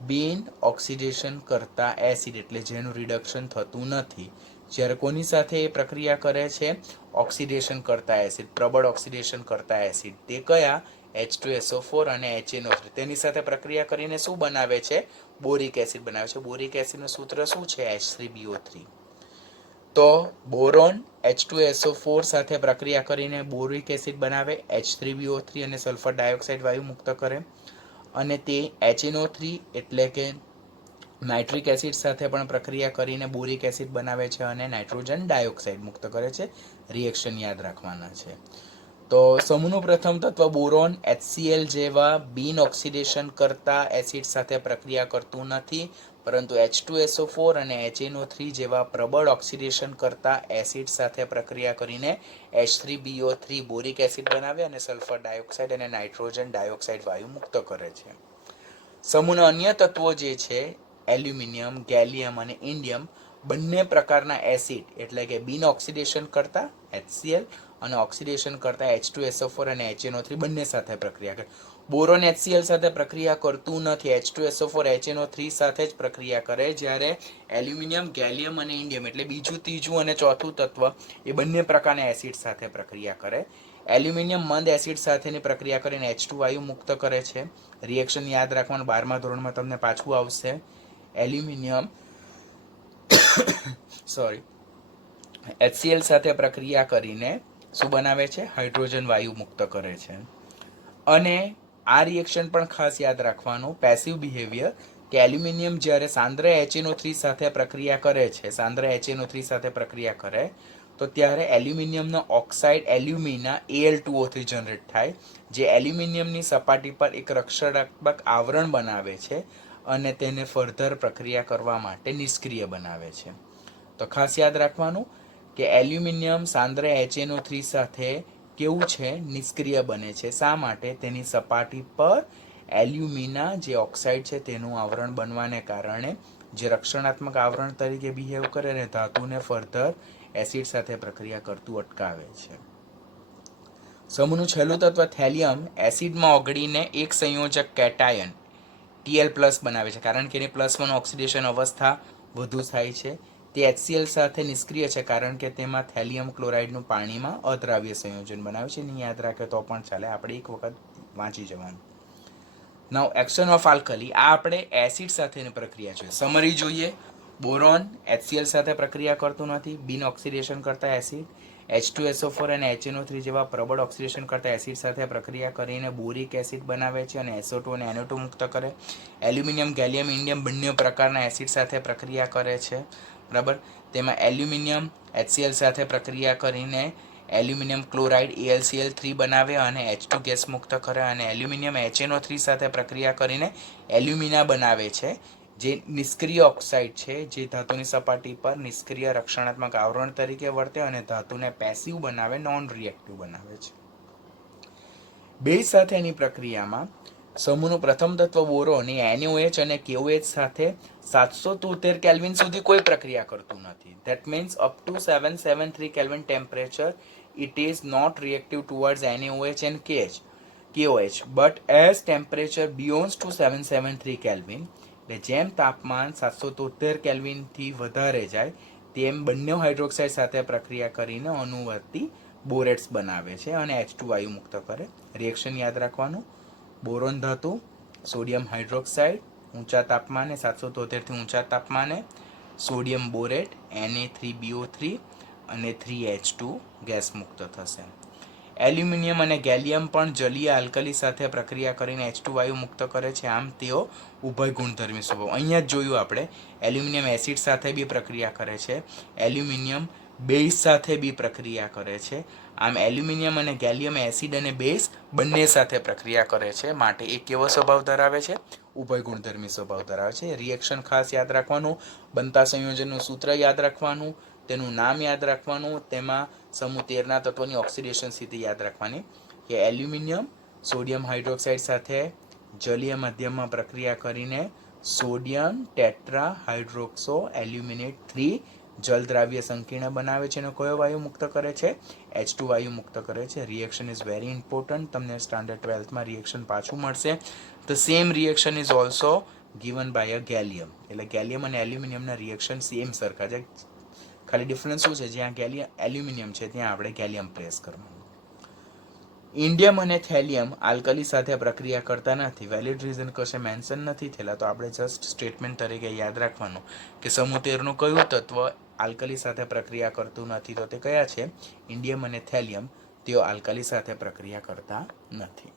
બિન ઓક્સિડેશન કરતા એસિડ, એટલે જેનું રિડક્શન થતું નથી. જ્યારે કોની સાથે એ પ્રક્રિયા કરે છે? ઓક્સિડેશન કરતા એસિડ, પ્રબળ ઓક્સિડેશન કરતા એસિડ. તે કયા? H2SO4 અને HNO3. તેની સાથે પ્રક્રિયા કરીને શું બનાવે છે? બોરિક એસિડ બનાવે છે. બોરિક એસિડનું સૂત્ર શું છે? H3BO3. તો બોરોન H2SO4 સાથે પ્રક્રિયા કરીને બોરિક એસિડ બનાવે, H3BO3 અને સલ્ફર ડાયોક્સાઇડ વાયુ મુક્ત કરે, અને તે HNO3 એટલે કે નાઇટ્રિક એસિડ સાથે પણ પ્રક્રિયા કરીને બોરિક એસિડ બનાવે છે અને નાઇટ્રોજન ડાયોક્સાઇડ મુક્ત કરે છે. રિએક્શન યાદ રાખવાના છે. તો સમૂહનું પ્રથમ તત્વ બોરોન HCl જેવા બિન ઓક્સિડેશન કરતા એસિડ સાથે પ્રક્રિયા કરતું નથી, પરંતુ H2SO4 અને HNO3 જેવા પ્રબળ ઓક્સિડેશન કરતા એસિડ સાથે પ્રક્રિયા કરીને H3BO3 બોરિક એસિડ બનાવે અને સલ્ફર ડાયોક્સાઇડ અને નાઇટ્રોજન ડાયોક્સાઇડ વાયુ મુક્ત કરે છે. સમૂહના અન્ય તત્વો જે છે એલ્યુમિનિયમ, ગેલિયમ અને ઇન્ડિયમ બંને પ્રકારના એસિડ એટલે કે બિન ઓક્સિડેશન કરતા HCl અને ઓક્સિડેશન કરતા H2SO4 અને HNO3 બંને સાથે પ્રક્રિયા કરે. બોરોન HCl સાથે પ્રક્રિયા કરતું નથી, H2SO4 HNO3 સાથે જ પ્રક્રિયા કરે, જ્યારે એલ્યુમિનિયમ, ગેલિયમ અને ઇન્ડિયમ એટલે બીજું, ત્રીજું અને ચોથું તત્વ એ બંને પ્રકારના એસિડ સાથે પ્રક્રિયા કરે. એલ્યુમિનિયમ મંદ એસિડ સાથેની પ્રક્રિયા કરીને H2 વાયુ મુક્ત કરે છે. રિએક્શન યાદ રાખવાનું 12મા ધોરણમાં તમને પાછું આવશે. એલ્યુમિનિયમ HCl સાથે પ્રક્રિયા કરીને શું બનાવે છે? હાઇડ્રોજન વાયુ મુક્ત કરે છે. અને આ રિએક્શન પણ ખાસ યાદ રાખવાનું, પેસિવ બિહેવિયર, કે એલ્યુમિનિયમ જ્યારે સાંદ્ર HNO3 સાથે પ્રક્રિયા કરે છે, સાંદ્ર HNO3 સાથે પ્રક્રિયા કરે તો ત્યારે એલ્યુમિનિયમનો ઓક્સાઇડ એલ્યુમિના Al2O3 જનરેટ થાય, જે એલ્યુમિનિયમની સપાટી પર એક રક્ષણાત્મક આવરણ બનાવે છે અને તેને ફર્ધર પ્રક્રિયા કરવા માટે નિષ્ક્રિય બનાવે છે. તો ખાસ યાદ રાખવાનું કે એલ્યુમિનિયમ સાંદ્ર HNO3 સાથે કેવું છે? નિષ્ક્રિય બને છે. શા માટે? તેની સપાટી પર એલ્યુમિના જે ઓક્સાઇડ છે તેનું આવરણ બનવાને કારણે જે રક્ષણાત્મક આવરણ તરીકે બિહેવ કરે અને ધાતુને ફર્ધર એસિડ સાથે પ્રક્રિયા કરતું અટકાવે છે. સમૂહનું છેલ્લું તત્વ થેલિયમ એસિડમાં ઓગળીને એક સંયોજક કેટાયન Tl+ બનાવે છે, કારણ કે એની +1 ઓક્સિડેશન અવસ્થા વધુ થાય છે. તે HCl સાથે નિષ્ક્રિય છે કારણ કે તેમાં થેલિયમ ક્લોરાઇડનું પાણીમાં અદ્રાવ્ય સંયોજન બનાવે છે. નહીં યાદ રાખે તો પણ ચાલે, આપણે એક વખત વાંચી જવાનું. નાઉ એક્શન ઓફ આલ્કલી, આ આપણે એસિડ સાથેની પ્રક્રિયા છે. સમરી જોઈએ. બોરોન HCl સાથે પ્રક્રિયા કરતું નથી, બિન ઓક્સિડેશન કરતા એસિડ. H2SO4 અને HNO3 જેવા પ્રબળ ઓક્સિડેશન કરતા એસિડ સાથે પ્રક્રિયા કરીને બોરિક એસિડ બનાવે છે અને SO2 અને NO2 મુક્ત કરે. એલ્યુમિનિયમ, ગેલિયમ, ઇન્ડિયમ બંને પ્રકારના એસિડ સાથે પ્રક્રિયા કરે છે. બરાબર. તેમાં એલ્યુમિનિયમ HCl સાથે પ્રક્રિયા કરીને એલ્યુમિનિયમ ક્લોરાઇડ AlCl3 બનાવે અને H2 ગેસ મુક્ત કરે, અને એલ્યુમિનિયમ HNO3 સાથે પ્રક્રિયા કરીને એલ્યુમિના બનાવે છે, જે નિષ્ક્રિય ઓક્સાઇડ છે, જે ધાતુની સપાટી પર નિષ્ક્રિય રક્ષણાત્મક આવરણ તરીકે વર્તે અને ધાતુને પેસિવ બનાવે, નોન રિએક્ટિવ બનાવે છે. બેઝ સાથેની પ્રક્રિયામાં સમૂહનું પ્રથમ તત્વ બોરોન એ NaOH અને KOH સાથે 773 કેલ્વિન સુધી કોઈ પ્રક્રિયા કરતું નથી. That means up to 773 kelvin temperature it is not reactive towards NaOH and KOH, but as temperature beyond to 773 kelvin, એટલે જેમ તાપમાન 773 કેલ્વિનથી વધારે જાય તેમ બંને હાઇડ્રોક્સાઇડ સાથે પ્રક્રિયા કરીને અનુવર્તી બોરેટ્સ બનાવે છે અને H2 વાયુ મુક્ત કરે. રિએક્શન યાદ રાખવાનું, બોરોન ધાતુ, સોડિયમ હાઇડ્રોક્સાઇડ ઊંચા તાપમાને 773થી ઊંચા તાપમાને સોડિયમ બોરેટ Na3BO3 અને 3H2 ગેસ મુક્ત થશે. એલ્યુમિનિયમ અને ગેલિયમ પણ જલીય આલ્કલી સાથે પ્રક્રિયા કરીને H2 વાયુ મુક્ત કરે છે. આમ તેઓ ઉભય ગુણધર્મી સ્વભાવ. અહીંયા જ જોયું આપણે, એલ્યુમિનિયમ એસિડ સાથે બી પ્રક્રિયા કરે છે, એલ્યુમિનિયમ બેઝ સાથે બી પ્રક્રિયા કરે છે. આમ એલ્યુમિનિયમ અને ગેલિયમ એસિડ અને બેઝ બંને સાથે પ્રક્રિયા કરે છે, માટે એ કેવો સ્વભાવ ધરાવે છે? ઉભય ગુણધર્મી સ્વભાવ ધરાવે છે. રિએક્શન ખાસ યાદ રાખવાનું, બનતા સંયોજનનું સૂત્ર યાદ રાખવાનું, તેનું નામ યાદ રાખવાનું, તેમાં સમૂહ 13ના તત્વોની ઓક્સિડેશન સ્થિતિ યાદ રાખવાની, કે એલ્યુમિનિયમ સોડિયમ હાઇડ્રોક્સાઇડ સાથે જલીય માધ્યમમાં પ્રક્રિયા કરીને સોડિયમ ટેટ્રા હાઇડ્રોક્સો એલ્યુમિનેટ 3 જલ દ્રાવ્ય સંકીર્ણ બનાવે છે અને કયો વાયુ મુક્ત કરે છે? H2 વાયુ મુક્ત કરે છે. Reaction is very important. તમને સ્ટાન્ડર્ડ 12થમાં રિએક્શન પાછું મળશે. The same reaction is also given by a gallium. એટલે ગેલિયમ અને એલ્યુમિનિયમના રિએક્શન સેમ સરખા છે, ખાલી ડિફરન્સ શું છે? જ્યાં એલ્યુમિનિયમ છે ત્યાં આપણે ગેલિયમ પ્રેસ કરવાનું. ઇન્ડિયમ અને થેલિયમ આલ્કલી સાથે પ્રક્રિયા કરતા નથી. વેલિડ રીઝન કશે મેન્શન નથી થયેલા, તો આપણે જસ્ટ સ્ટેટમેન્ટ તરીકે યાદ રાખવાનું કે સમૂહ 13નું કયું તત્વ આલ્કલી સાથે પ્રક્રિયા કરતું નથી તો તે કયા છે? ઇન્ડિયમ અને થેલિયમ. તેઓ આલ્કલી સાથે પ્રક્રિયા કરતા નથી.